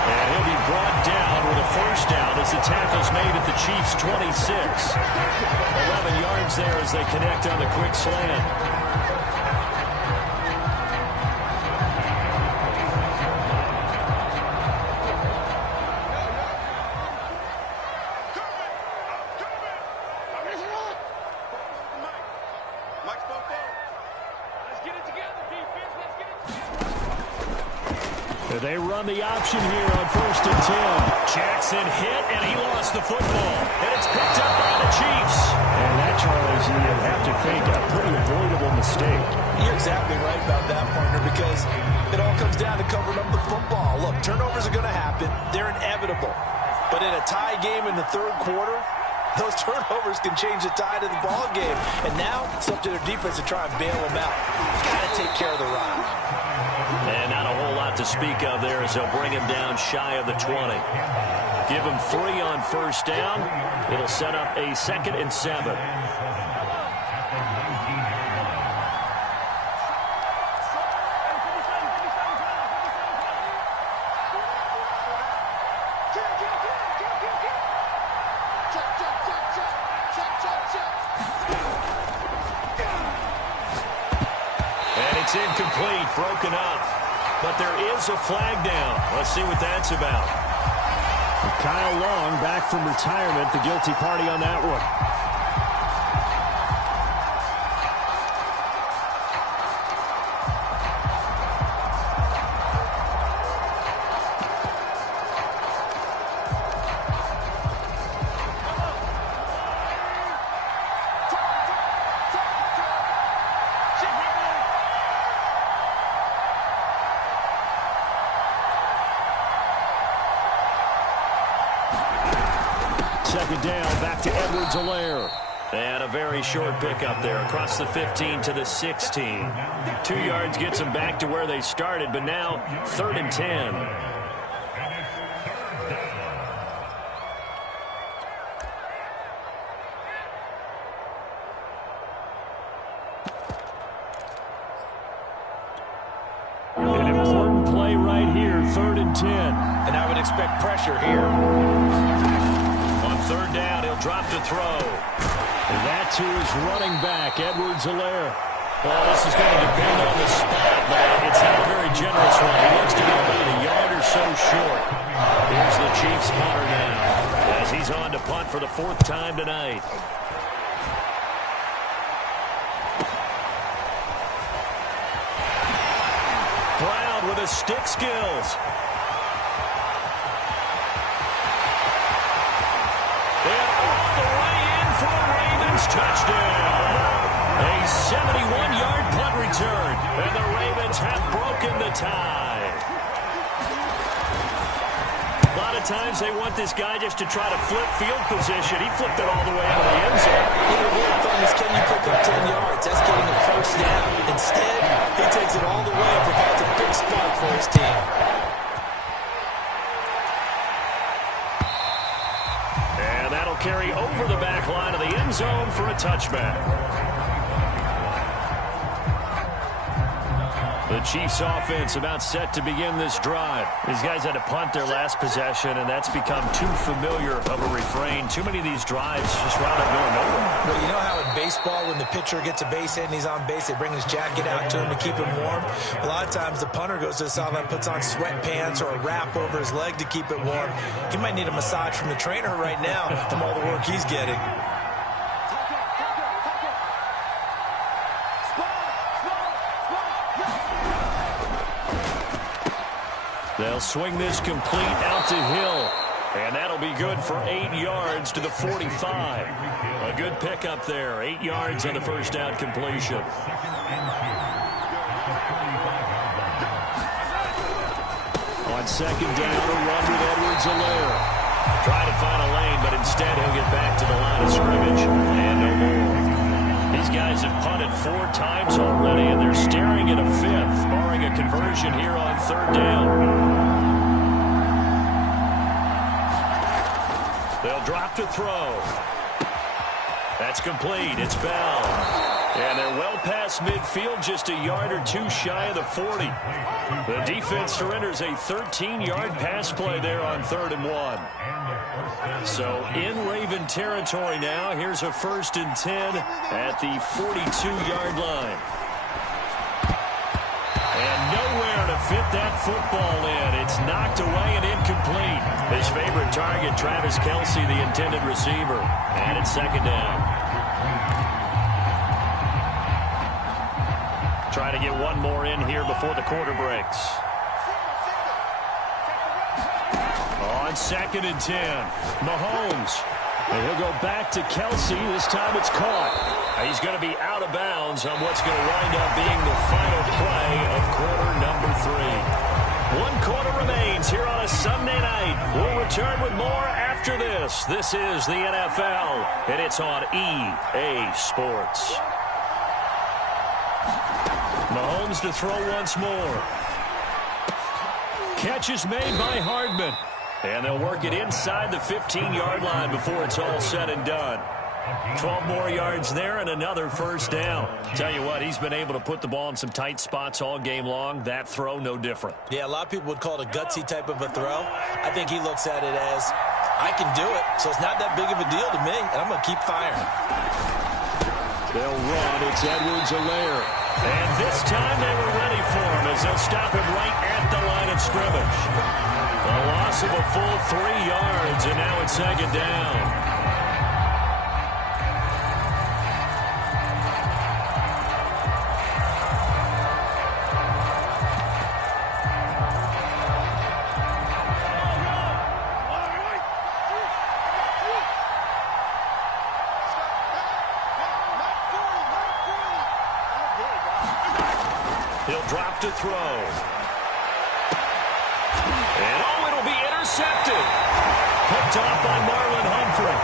And he'll be brought down with a 1st down as the tackle's made at the Chiefs' 26. 11 yards there as they connect on the quick slant. They run the option here on 1st and 10. Jackson hit, and he lost the football. And it's picked up by the Chiefs. And that, Charles, you'd have to think a pretty avoidable mistake. You're exactly right about that, partner, because it all comes down to covering up the football. Look, turnovers are going to happen. They're inevitable. But in a tie game in the third quarter, those turnovers can change the tide of the ball game. And now it's up to their defense to try and bail them out. Got to take care of the rock. And not a whole lot to speak of there as they'll bring him down shy of the 20. Give him 3 on 1st down. It'll set up a 2nd and 7. It's incomplete, broken up. But there is a flag down. Let's see what that's about. Kyle Long back from retirement, the guilty party on that one. Second down, back to Edwards-Helaire. And a very short pickup there across the 15 to the 16. 2 yards gets them back to where they started, but now 3rd and 10. An important play right here, 3rd and 10. And I would expect pressure here. 3rd down, he'll drop to throw. And that to his running back, Edwards-Helaire. Well, this is going to depend on the spot, but it's not a very generous one. He looks to be about a yard or so short. Here's the Chiefs punter now, as he's on to punt for the 4th time tonight. Brown with his stick skills. Touchdown. A 71-yard punt return. And the Ravens have broken the tie. A lot of times they want this guy just to try to flip field position. He flipped it all the way out of the end zone. The rule of thumb is, can you pick up 10 yards? That's getting a 1st down. Instead, he takes it all the way and provides a big spot for his team. Carry over the back line of the end zone for a touchback. The Chiefs offense about set to begin this drive. These guys had to punt their last possession, and that's become too familiar of a refrain. Too many of these drives just wound up going nowhere. Well, you know how in baseball, when the pitcher gets a base hit and he's on base, they bring his jacket out to him to keep him warm. A lot of times the punter goes to the sideline, puts on sweatpants or a wrap over his leg to keep it warm. He might need a massage from the trainer right now from all the work he's getting. They'll swing this complete out to Hill. And that'll be good for 8 yards to the 45. A good pickup there. 8 yards on the first down completion. On second down, a run with Edwards-Helaire. Try to find a lane, but instead he'll get back to the line of scrimmage. And no more. These guys have punted 4 times already, and they're staring at a 5th, barring a conversion here on 3rd down. They'll drop to throw. That's complete. It's Bell. And they're well past midfield, just a yard or 2 shy of the 40. The defense surrenders a 13-yard pass play there on 3rd and 1. So in Raven territory now. Here's a 1st and 10 at the 42-yard line. And nowhere to fit that football in. It's knocked away and incomplete. His favorite target, Travis Kelce, the intended receiver. And it's 2nd down. Try to get one more in here before the quarter breaks. On 2nd and 10, Mahomes. And he'll go back to Kelsey. This time it's caught. He's going to be out of bounds on what's going to wind up being the final play of quarter number 3. 1 quarter remains here on a Sunday night. We'll return with more after this. This is the NFL, and it's on EA Sports. Mahomes to throw once more. Catch is made by Hardman. And they'll work it inside the 15-yard line before it's all said and done. 12 more yards there and another first down. Tell you what, he's been able to put the ball in some tight spots all game long. That throw, no different. Yeah, a lot of people would call it a gutsy type of a throw. I think he looks at it as, I can do it, so it's not that big of a deal to me, and I'm going to keep firing. They'll run. It's Edwards-Helaire. And this time they were ready for him as they'll stop him right at the line of scrimmage. A loss of a full 3 yards, and now it's 2nd down. He'll drop to throw. And it'll be intercepted. Picked off by Marlon Humphrey.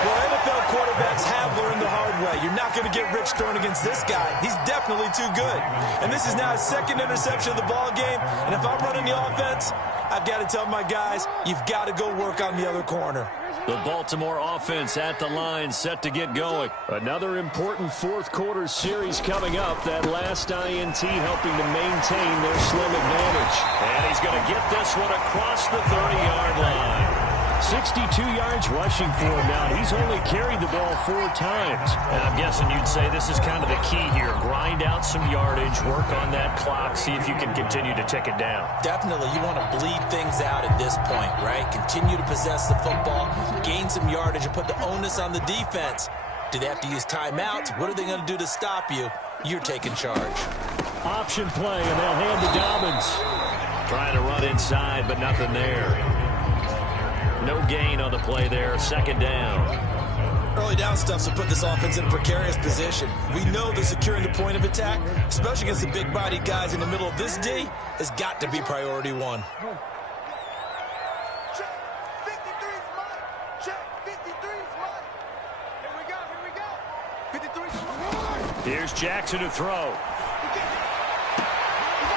Well, NFL quarterbacks have learned the hard way. You're not going to get rich throwing against this guy. He's definitely too good. And this is now his 2nd interception of the ball game. And if I'm running the offense, I've got to tell my guys, you've got to go work on the other corner. The Baltimore offense at the line, set to get going. Another important 4th quarter series coming up. That last INT helping to maintain their slim advantage. And he's going to get this one across the 30-yard line. 62 yards rushing for him now. He's only carried the ball 4 times. And I'm guessing you'd say this is kind of the key here. Grind out some yardage, work on that clock, see if you can continue to tick it down. Definitely. You want to bleed things out at this point, right? Continue to possess the football, gain some yardage, and put the onus on the defense. Do they have to use timeouts? What are they going to do to stop you? You're taking charge. Option play, and they'll hand to Dobbins. Trying to run inside, but nothing there. No gain on the play there. 2nd down. Early down stuff to put this offense in a precarious position. We know that securing the point of attack, especially against the big-bodied guys in the middle of this D, has got to be priority 1. Check. 53's mine. Check. 53's mine. Here we go. 53's mine. Here's Jackson to throw.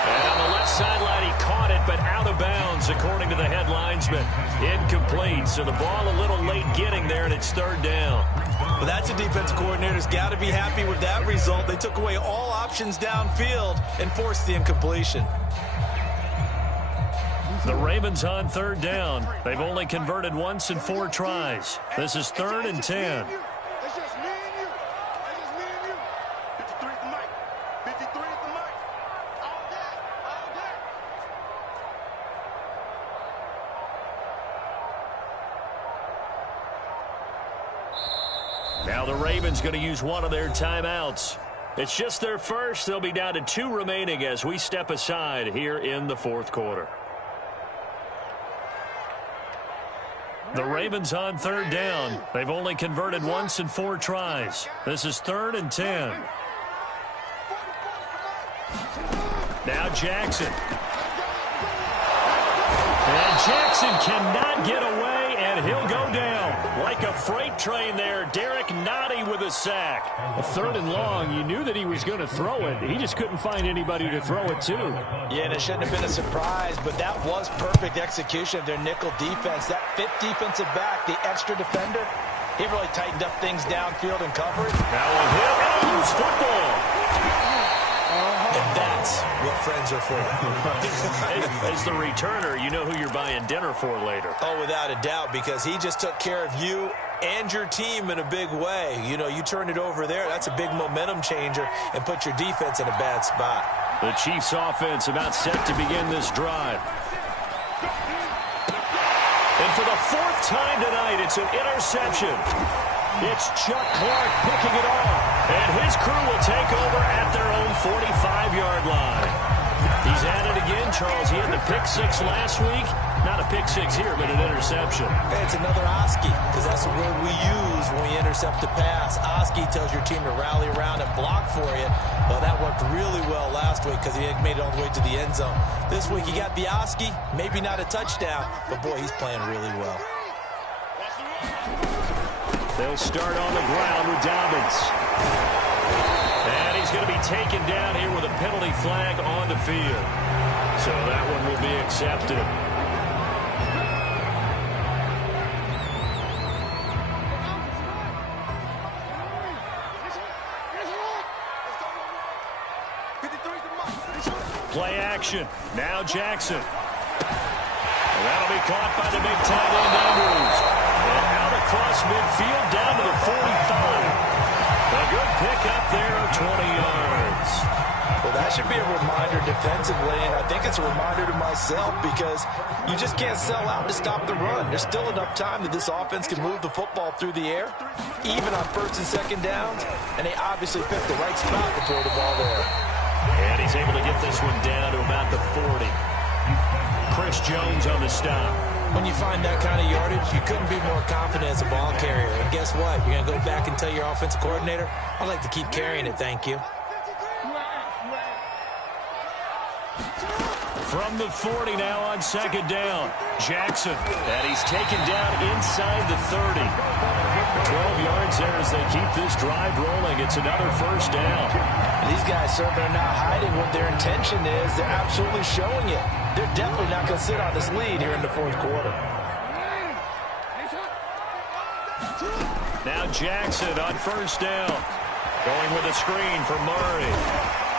And on the left sideline, he caught it, but out of bounds, according to the head linesman. Incomplete, so the ball a little late getting there, and it's 3rd down. Well, that's a defense coordinator's got to be happy with that result. They took away all options downfield and forced the incompletion. The Ravens on 3rd down. They've only converted once in 4 tries. This is 3rd and 10. It's just me and you. It's just me and you. 53 is the mic. 53 is the mic. All day. All day. Now the Ravens going to use one of their timeouts. It's just their first. They'll be down to 2 remaining as we step aside here in the 4th quarter. The Ravens on 3rd down. They've only converted once in 4 tries. This is 3rd and 10. Now Jackson. And Jackson cannot get away, and he'll go down. Like a freight train there, Derek Nottie with a sack. A 3rd and long, you knew that he was going to throw it. He just couldn't find anybody to throw it to. Yeah, and it shouldn't have been a surprise, but that was perfect execution of their nickel defense. That 5th defensive back, the extra defender, he really tightened up things downfield and coverage. Now on him, and loose football. And that's what friends are for. As the returner, you know who you're buying dinner for later. Oh, without a doubt, because he just took care of you and your team in a big way. You know, you turn it over there, that's a big momentum changer and put your defense in a bad spot. The Chiefs offense about set to begin this drive. And for the 4th time tonight, it's an interception. It's Chuck Clark picking it off. And his crew will take over at their own 45-yard line. He's at it again, Charles. He had the pick six last week. Not a pick six here, but an interception. It's another Oski, because that's the word we use when we intercept a pass. Oski tells your team to rally around and block for you. Well, that worked really well last week because he had made it all the way to the end zone. This week he got the Oski, maybe not a touchdown, but boy, he's playing really well. They'll start on the ground with Dobbins. And he's going to be taken down here with a penalty flag on the field. So that one will be accepted. Play action. Now Jackson. And that'll be caught by the big tight end Andrews. And out across midfield down to the 45. A good pickup there of 20 yards. Well, that should be a reminder defensively, and I think it's a reminder to myself because you just can't sell out to stop the run. There's still enough time that this offense can move the football through the air, even on first and second downs, and they obviously picked the right spot to throw the ball there. And he's able to get this one down to about the 40. Chris Jones on the stop. When you find that kind of yardage, you couldn't be more confident as a ball carrier. And guess what? You're going to go back and tell your offensive coordinator, I'd like to keep carrying it, thank you. From the 40 now on second down. Jackson. And he's taken down inside the 30. 12 yards there as they keep this drive rolling. It's another first down. And these guys certainly are not hiding what their intention is. They're absolutely showing it. They're definitely not going to sit on this lead here in the fourth quarter. Now Jackson on first down. Going with a screen for Murray.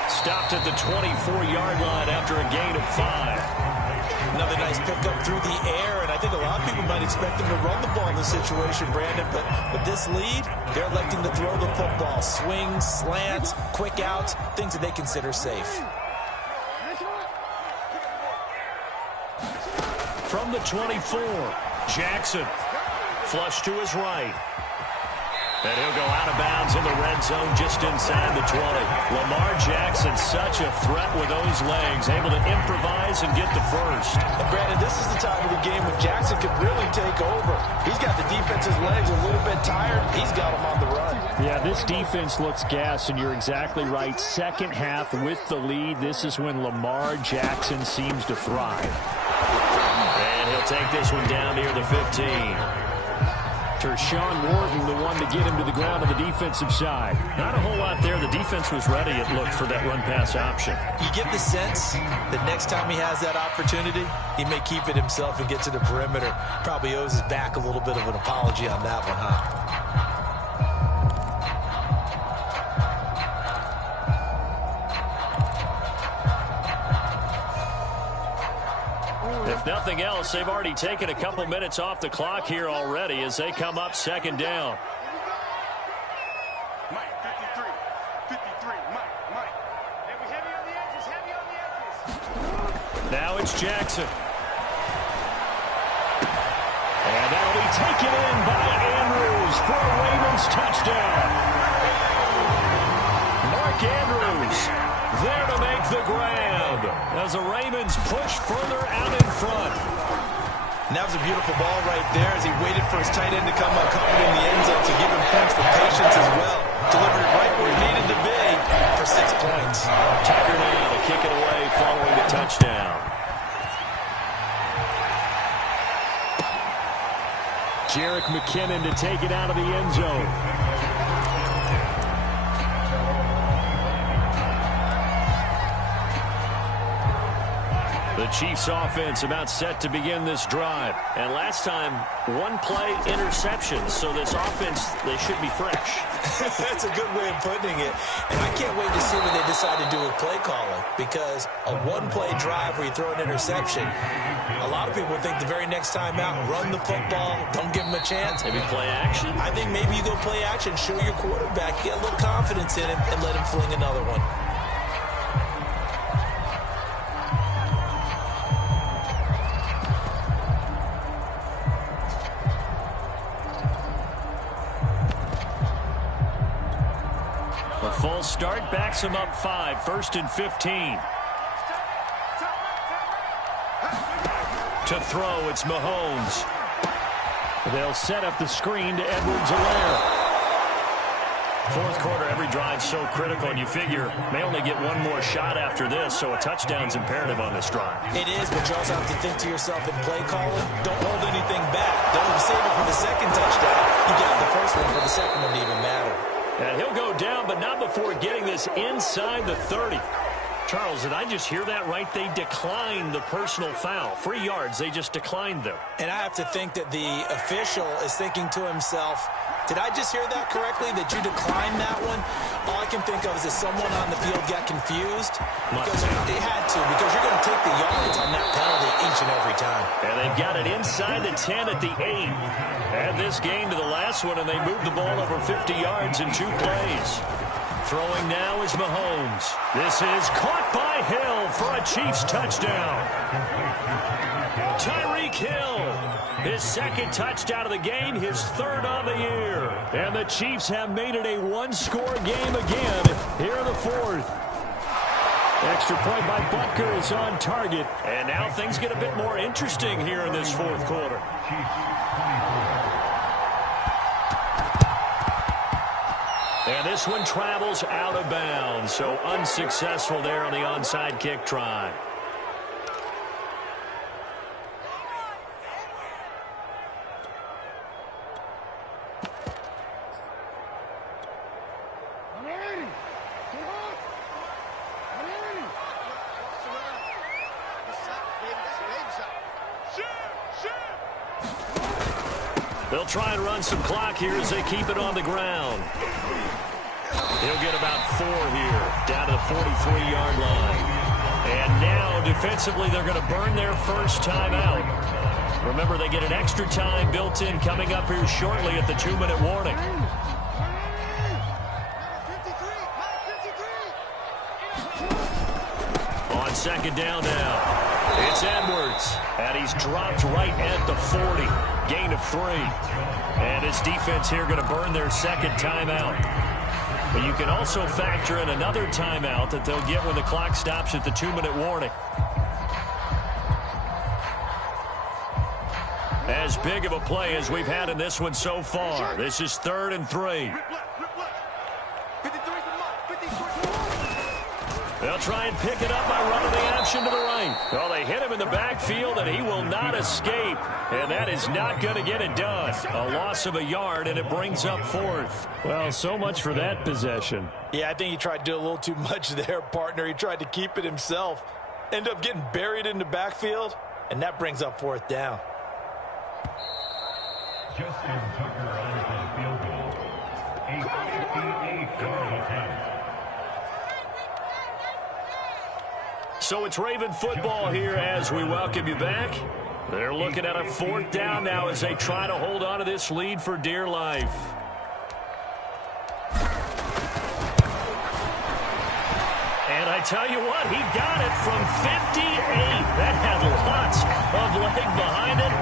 Stopped at the 24-yard line after a gain of 5. Another nice pickup through the air, and I think a lot of people might expect them to run the ball in this situation, Brandon, but with this lead, they're electing to throw the football. Swings, slants, quick outs, things that they consider safe. From the 24, Jackson. Flush to his right. And he'll go out of bounds in the red zone just inside the 20. Lamar Jackson, such a threat with those legs, able to improvise and get the first. And Brandon, this is the time of the game when Jackson could really take over. He's got the defense's legs a little bit tired. He's got them on the run. Yeah, this defense looks gassed, and you're exactly right. Second half with the lead, this is when Lamar Jackson seems to thrive. And he'll take this one down near the 15. Tershawn Wharton, the one to get him to the ground on the defensive side. Not a whole lot there. The defense was ready, it looked, for that run-pass option. You get the sense that next time he has that opportunity, he may keep it himself and get to the perimeter. Probably owes his back a little bit of an apology on that one, huh? If nothing else, they've already taken a couple minutes off the clock here already as they come up second down. Mike, 53. 53. Mike. Hey, we heavy on the edges. Heavy on the edges. Now it's Jackson. And that'll be taken in by Andrews for a Ravens touchdown. Mark Andrews there to make the grab as the Ravens push further out in front. And that was a beautiful ball right there as he waited for his tight end to come uncovered in the end zone to give him points for patience as well. Delivered it right where he needed to be for 6 points. Tucker now to kick it away following the touchdown. Jerick McKinnon to take it out of the end zone. The Chiefs offense about set to begin this drive. And last time, one play interception. So this offense, they should be fresh. That's a good way of putting it. And I can't wait to see what they decide to do with play calling. Because a one-play drive where you throw an interception, a lot of people think the very next time out, run the football, don't give them a chance. Maybe play action? I think maybe you go play action, show your quarterback, get a little confidence in him, and let him fling another one. false start backs them up 5, 1st and 15. To throw, it's Mahomes. They'll set up the screen to Edwards-Helaire. Fourth quarter, every drive's so critical, and you figure may only get one more shot after this, so a touchdown's imperative on this drive. It is, but you also have to think to yourself in play calling, don't hold anything back. Don't save it for the second touchdown. You got the first one for the second one to even matter. And he'll go down, but not before getting this inside the 30. Charles, did I just hear that right? They declined the personal foul. 3 yards, they just declined them. And I have to think that the official is thinking to himself, did I just hear that correctly, that you declined that one? All I can think of is that someone on the field got confused. Because they had to, because you're going to take the yards on that penalty each and every time. And they've got it inside the 10 at the 8. Add this game to the last one, and they moved the ball over 50 yards in 2 plays. Throwing now is Mahomes. This is caught by Hill for a Chiefs touchdown. Tyreek Hill, his second touchdown of the game, his 3rd of the year. And the Chiefs have made it a 1-score game again here in the 4th. Extra point by Butker is on target. And now things get a bit more interesting here in this 4th quarter. And this one travels out of bounds, so unsuccessful there on the onside kick try. They'll try and run some clock here as they keep it on the ground. He'll get about 4 here, down to the 43-yard line. And now, defensively, they're going to burn their first timeout. Remember, they get an extra time built in coming up here shortly at the 2-minute warning. On 2nd down now. It's Edwards, and he's dropped right at the 40. Gain of 3. And his defense here going to burn their second timeout. But you can also factor in another timeout that they'll get when the clock stops at the 2-minute warning. As big of a play as we've had in this one so far. This is 3rd and 3. They'll try and pick it up by running the action to the right. Well, they hit him in the backfield, and he will not escape. And that is not going to get it done. A loss of a yard, and it brings up 4th. Well, so much for that possession. Yeah, I think he tried to do a little too much there, partner. He tried to keep it himself. End up getting buried in the backfield, and that brings up 4th down. Justin Tucker on the field goal. A 58-yard attempt. So it's Raven football here as we welcome you back. They're looking at a 4th down now as they try to hold on to this lead for dear life. And I tell you what, he got it from 58. That had lots of leg behind it.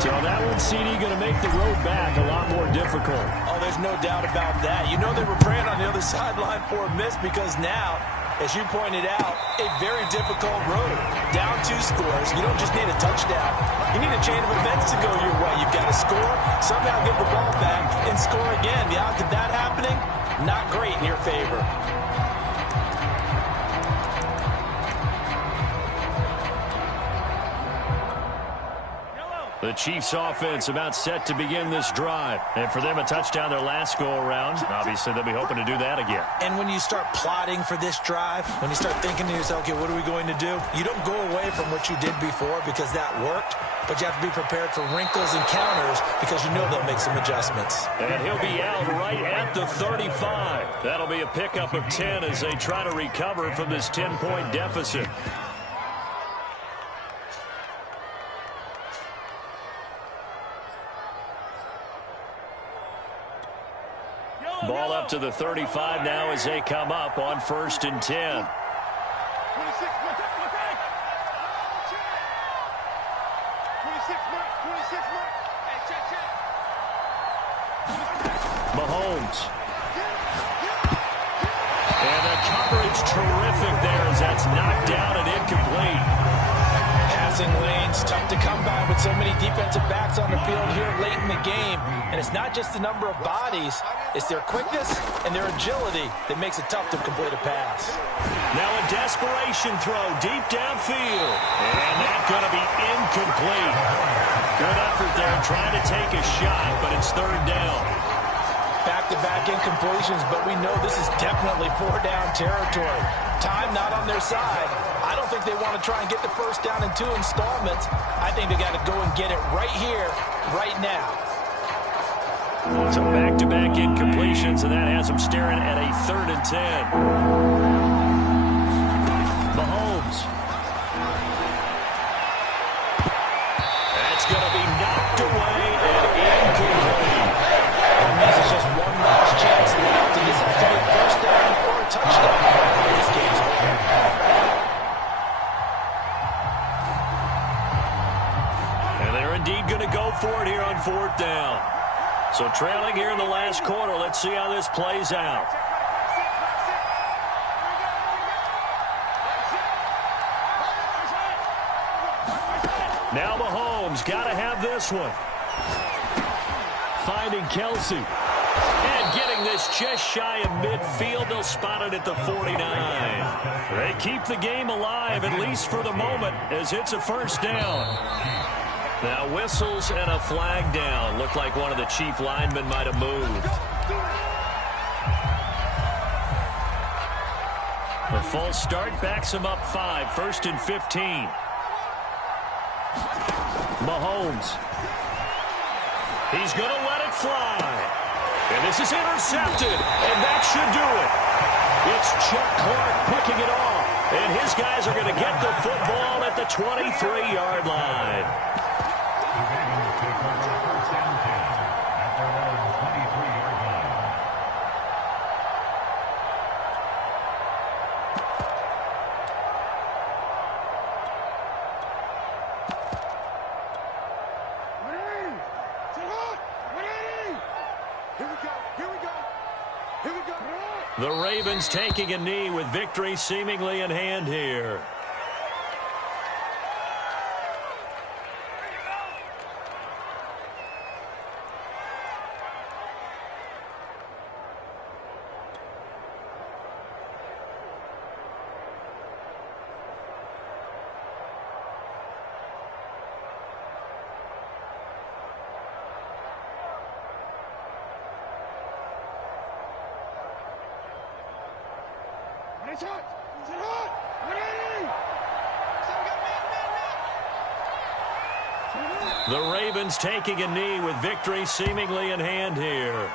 So that one, CD, going to make the road back a lot more difficult. Oh, there's no doubt about that. You know they were praying on the other sideline for a miss because now, as you pointed out, a very difficult road. Down 2 scores. You don't just need a touchdown. You need a chain of events to go your way. You've got to score, somehow get the ball back, and score again. The odds of that happening, not great in your favor. The Chiefs offense about set to begin this drive. And for them, a touchdown their last go-around. Obviously, they'll be hoping to do that again. And when you start plotting for this drive, when you start thinking to yourself, okay, what are we going to do? You don't go away from what you did before because that worked, but you have to be prepared for wrinkles and counters because you know they'll make some adjustments. And he'll be out right at the 35. That'll be a pickup of 10 as they try to recover from this 10-point deficit. Ball up to the 35 now as they come up on 1st and 10. Mahomes. knocked down and incomplete. Passing lanes, tough to come by with so many defensive backs on the field here late in the game. And it's not just the number of bodies, it's their quickness and their agility that makes it tough to complete a pass. Now a desperation throw deep downfield. And that's going to be incomplete. Good effort there trying to take a shot, but it's third down. Back-to-back incompletions, but we know this is definitely four-down territory. Time not on their side. I don't think they want to try and get the first down in 2 installments. I think they got to go and get it right here, right now. So back-to-back incompletions, and that has them staring at a 3rd and 10. Mahomes. That's going to be knocked away and incomplete. And this is just one last chance left, and this has to be a first down or a touchdown. This game's over. And they're indeed going to go for it here on 4th down. So trailing here in the last quarter. Let's see how this plays out. Now Mahomes got to have this one. Finding Kelsey. And getting this just shy of midfield. They'll spot it at the 49. They keep the game alive, at least for the moment, as it's a first down. Now whistles and a flag down. Looked like one of the chief linemen might have moved. The false start backs him up 5. 1st and 15. Mahomes. He's going to let it fly. And this is intercepted. And that should do it. It's Chuck Clark picking it off. And his guys are going to get the football at the 23-yard line. The Ravens taking a knee with victory seemingly in hand here. The Ravens taking a knee with victory seemingly in hand here.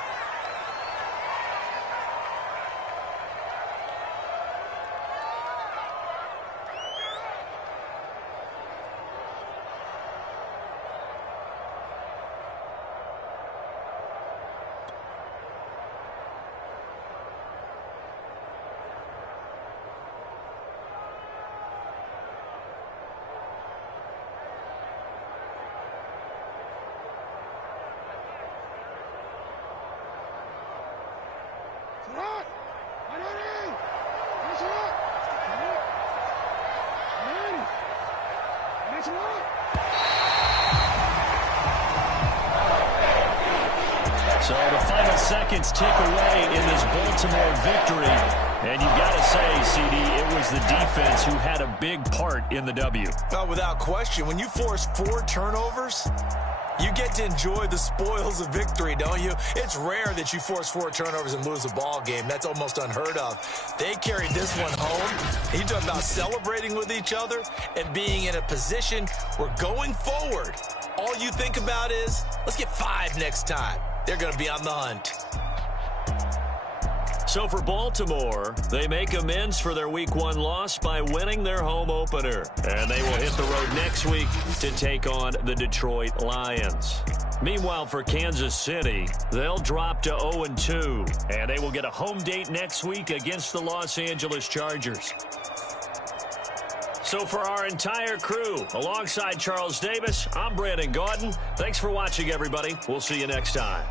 So the final seconds tick away in this Baltimore victory. And you've got to say, CD, it was the defense who had a big part in the W. Oh, without question. When you force 4 turnovers, you get to enjoy the spoils of victory, don't you? It's rare that you force 4 turnovers and lose a ball game. That's almost unheard of. They carried this one home. You talk about celebrating with each other and being in a position where going forward, all you think about is, let's get 5 next time. They're going to be on the hunt. So for Baltimore, they make amends for their Week 1 loss by winning their home opener. And they will hit the road next week to take on the Detroit Lions. Meanwhile, for Kansas City, they'll drop to 0-2. And they will get a home date next week against the Los Angeles Chargers. So for our entire crew, alongside Charles Davis, I'm Brandon Gaudin. Thanks for watching, everybody. We'll see you next time.